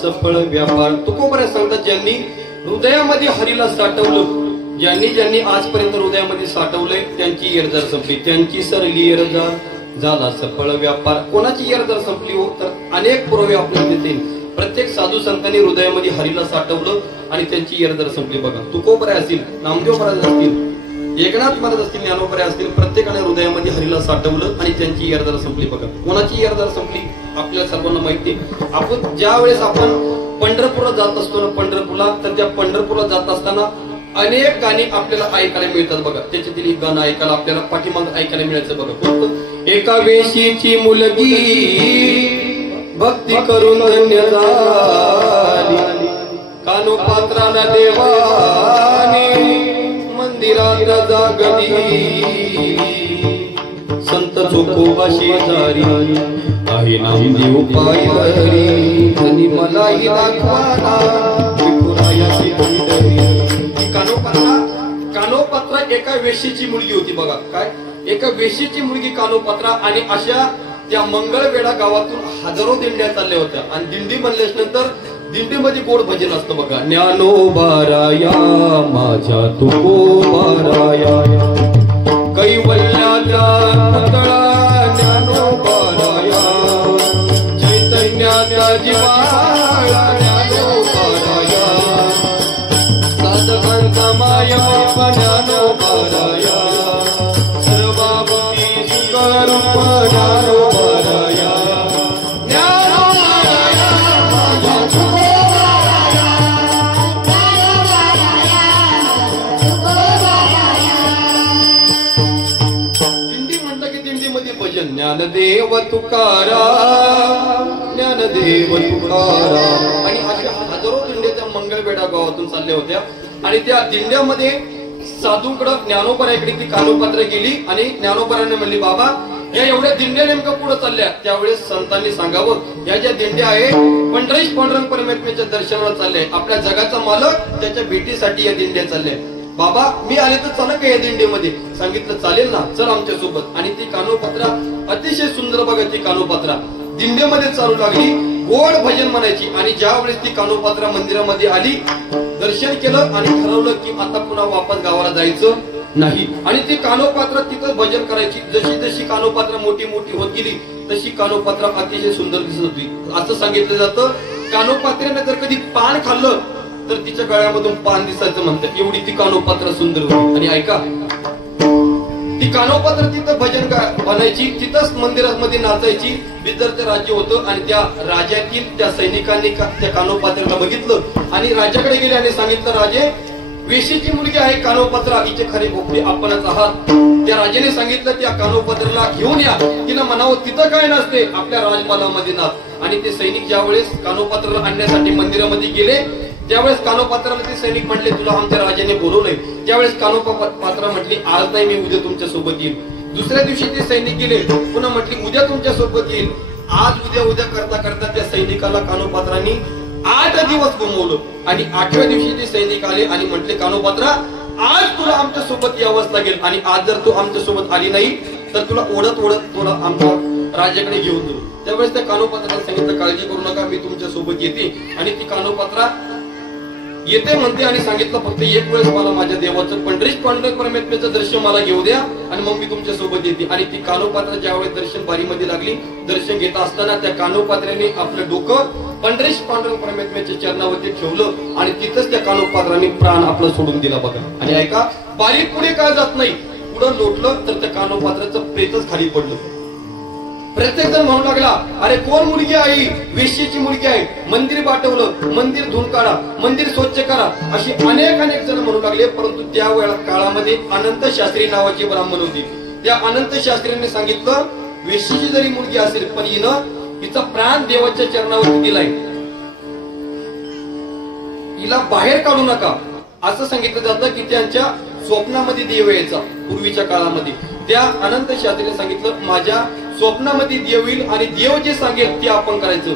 सफळ व्यापार. तुकोबराय सांगतात ज्यांनी हृदयामध्ये हरीला साठवलं, ज्यांनी ज्यांनी आजपर्यंत हृदयामध्ये साठवलंय त्यांची येरजार संपली, त्यांची सरली येरजार झाला सफळ व्यापार. कोणाची येरजार संपली हो तर अनेक पुरावे आपल्याला देतील. प्रत्येक साधू संतांनी हृदयामध्ये हरीला साठवलं आणि त्यांची येरजार संपली. बघा तुकोबराय असतील, नामदेव महाराज असतील, एकनाथ महाराज असतील, ज्ञानोबराय असतील, प्रत्येकाने हृदयामध्ये हरीला साठवलं आणि त्यांची येरजार संपली. बघा कोणाची येरजार संपली आपल्याला सर्वांना माहिती. आपण ज्या वेळेस आपण पंढरपूरला जात असतो ना, पंढरपूरला, तर त्या पंढरपूरला जात असताना अनेक गाणी आपल्याला ऐकायला मिळतात. बघा त्याच्यातील एक गाणं ऐकायला आपल्याला पाठीमाग ऐकायला मिळायचं. बघा कोणतं? एका वेशीची मुलगी भक्ती करून धन्य झाली, कानोपात्राला देवाने मंदिरात जागली, संत तुकोबा शेजारी आहे नामदेव पायरी, आणि मलाही दाखवाना विठुरायाची पंढरी. कानोपात्रा एका वेशीची मुलगी होती. बघा काय, एका वेशीची मुलगी कानोपात्रा. आणि अशा त्या मंगळवेढा गावातून हजारो दिंड्या चालल्या होत्या. आणि दिंडी म्हणल्याच नंतर दिंडीमध्ये गोड भजन असतं. बघा ज्ञानोबाराया माझ्या तुकोबाराया, कैवल्याचा पुतळा ज्ञानोबाराया, चैतन्याचा जिव्हाळा ज्ञानोबाराया, साधकांचा माया ज्ञानोबाराया, सर्वाभूती सुखरूप ज्ञानोबाराया. ज्ञानदेव तुकारा, ज्ञानदेव तुकारा. आणि अशा हजारो दिंड्या त्या मंगळवेढा गावातून चालल्या होत्या. आणि त्या दिंड्यामध्ये साधूकडे ज्ञानोबराकडे ती कानोपात्रा गेली आणि ज्ञानोबराने म्हणली, बाबा या एवढ्या दिंड्या नेमका पुढे चालल्या. त्यावेळेस संतांनी सांगावं, या ज्या दिंड्या आहे पंढरीश पांडुरंग परमात्म्याच्या दर्शनाला चालल्या, आपल्या जगाचा मालक त्याच्या भेटीसाठी या दिंड्या चालल्या. बाबा मी आले तर चला का या दिंडीमध्ये? सांगितलं चालेल ना, चल आमच्या सोबत. आणि ती कानोपात्रा अतिशय सुंदर. बघा ती कानोपात्रा दिंडीमध्ये चालू लागली, गोड भजन म्हणायची. आणि ज्या वेळेस ती कानोपात्रा मंदिरामध्ये आली, दर्शन केलं आणि ठरवलं की आता पुन्हा वापस गावाला जायचं नाही. आणि ती कानोपात्रा तिथं भजन करायची. जशी जशी कानोपात्रा मोठी मोठी होत गेली तशी कानोपात्रा अतिशय सुंदर दिसत होती. असं सांगितलं जातं, कानोपात्र्याने जर कधी पान खाल्लं तर तिच्या गळ्यामधून पान दिसायचं म्हणतात, एवढी ती कानोपात्रा सुंदर होती. आणि ऐका, ती कानोपात्र तिथं भजन बनायची, तिथंच मंदिरामध्ये नाचायची. बिदरचं राज्य होतं आणि त्या राजातील त्या सैनिकांनी त्या कानोपात्राला बघितलं आणि राजाकडे गेले आणि सांगितलं, राजे वेशीची मुलगी आहे कानोपात्रा, हिचे खरे भोपळे आपणच आहात. त्या राजाने सांगितलं त्या कानोपात्राला घेऊन या. तिनं म्हणावं तिथं काय नसते, आपल्या राजमहालामध्ये नाच. आणि ते सैनिक ज्या वेळेस कानोपात्राला आणण्यासाठी मंदिरामध्ये गेले त्यावेळेस कानोपात्राला ते सैनिक म्हटले, तुला आमच्या राजाने बोलवलंय. त्यावेळेस कानोपात्रा म्हटली, आज नाही, मी उद्या तुमच्या सोबत येईल. दुसऱ्या दिवशी ते सैनिक गेले, पुन्हा म्हटली उद्या तुमच्या सोबत येईल. आज उद्या उद्या करता करता त्या सैनिकाला कानोपात्रांनी 8 दिवस गमवलं. आणि 8व्या दिवशी ते सैनिक आले आणि म्हटले, कानोपात्रा आज तुला आमच्या सोबत यावंच लागेल. आणि आज जर तू आमच्या सोबत आली नाही तर तुला ओढत ओढत तुला आमच्या राजाकडे घेऊन जाऊ. त्यावेळेस त्या कानोपात्राला सांगितलं, काळजी करू नका, मी तुमच्या सोबत येते. आणि ती कानोपात्रा येते म्हणते आणि सांगितलं, फक्त एक वेळेस मला माझ्या देवाचं पंढरीश पांडुरंग परमात्म्याचं दर्शन मला घेऊ द्या आणि मग मी तुमच्या सोबत येते. आणि ती कानोपात्रा ज्यावेळेस दर्शन बारीमध्ये लागली, दर्शन घेत असताना त्या कानोपात्र्याने आपलं डोकं पंढरीश पांडुरंग परमात्म्याच्या चरणावरती ठेवलं आणि तिथंच त्या कानोपात्राने प्राण आपला सोडून दिला. बघा आणि ऐका, बारी पुढे काय जात नाही, पुढं लोटलं तर त्या कानोपात्राचं प्रेतच खाली पडलं. प्रत्येक जण म्हणू लागला, अरे कोण मुलगी आहे? वेश्येची मुलगी आहे. मंदिर पाठवलं, मंदिर धुवून काढा, मंदिर स्वच्छ करा, अशी अनेक जण म्हणू लागले. परंतु त्या वेळा काळामध्ये अनंत शास्त्री नावाची ब्राह्मण होती. त्या अनंत शास्त्रीने सांगितलं, वेश्येची जरी मुलगी असेल पण हिचा प्राण देवाच्या चरणावरती दिलाय, हिला बाहेर काढू नका. असं सांगितलं जातं की त्यांच्या स्वप्नामध्ये देव यायचा पूर्वीच्या काळामध्ये. त्या अनंत शास्त्रीने सांगितलं, माझ्या स्वप्नामध्ये देव येईल आणि देव जे सांगेल ते आपण करायचं.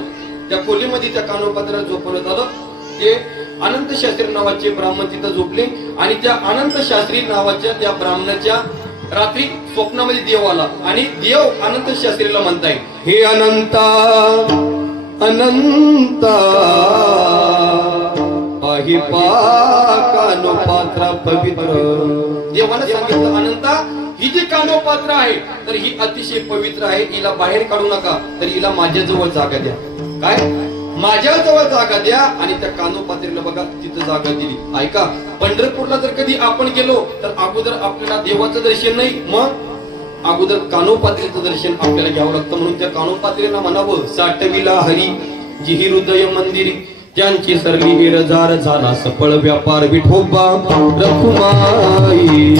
त्या खोलीमध्ये त्या कानोपात्राला झोपवण्यात आलं. ते अनंत शास्त्री नावाचे ब्राह्मण तिथं झोपले आणि त्या अनंत शास्त्री नावाच्या त्या ब्राह्मणाच्या रात्री स्वप्नामध्ये देव आला आणि देव अनंत शास्त्रीला म्हणताय, हे अनंता अनंता पाहि कानो पात्रा पवित्र. देवानं सांगितलं अनंता ही जी कानोपात्र आहे तर ही अतिशय पवित्र आहे, हिला बाहेर काढू नका, तर हिला माझ्याजवळ जागा द्या. काय माझ्याजवळ जागा द्या. आणि त्या कानोपात्रीला बघा तिथं जागा दिली. ऐका, पंढरपूरला जर कधी आपण गेलो तर अगोदर आपल्याला देवाचं दर्शन नाही, मग अगोदर कानोपात्रीचं दर्शन आपल्याला घ्यावं लागतं. म्हणून त्या कानोपात्रीला म्हणावं साठविला हरी जिही हृदय मंदिरी, ज्यांची सरली हेरजार झाला सफळ व्यापार विठोबा रखुमाई.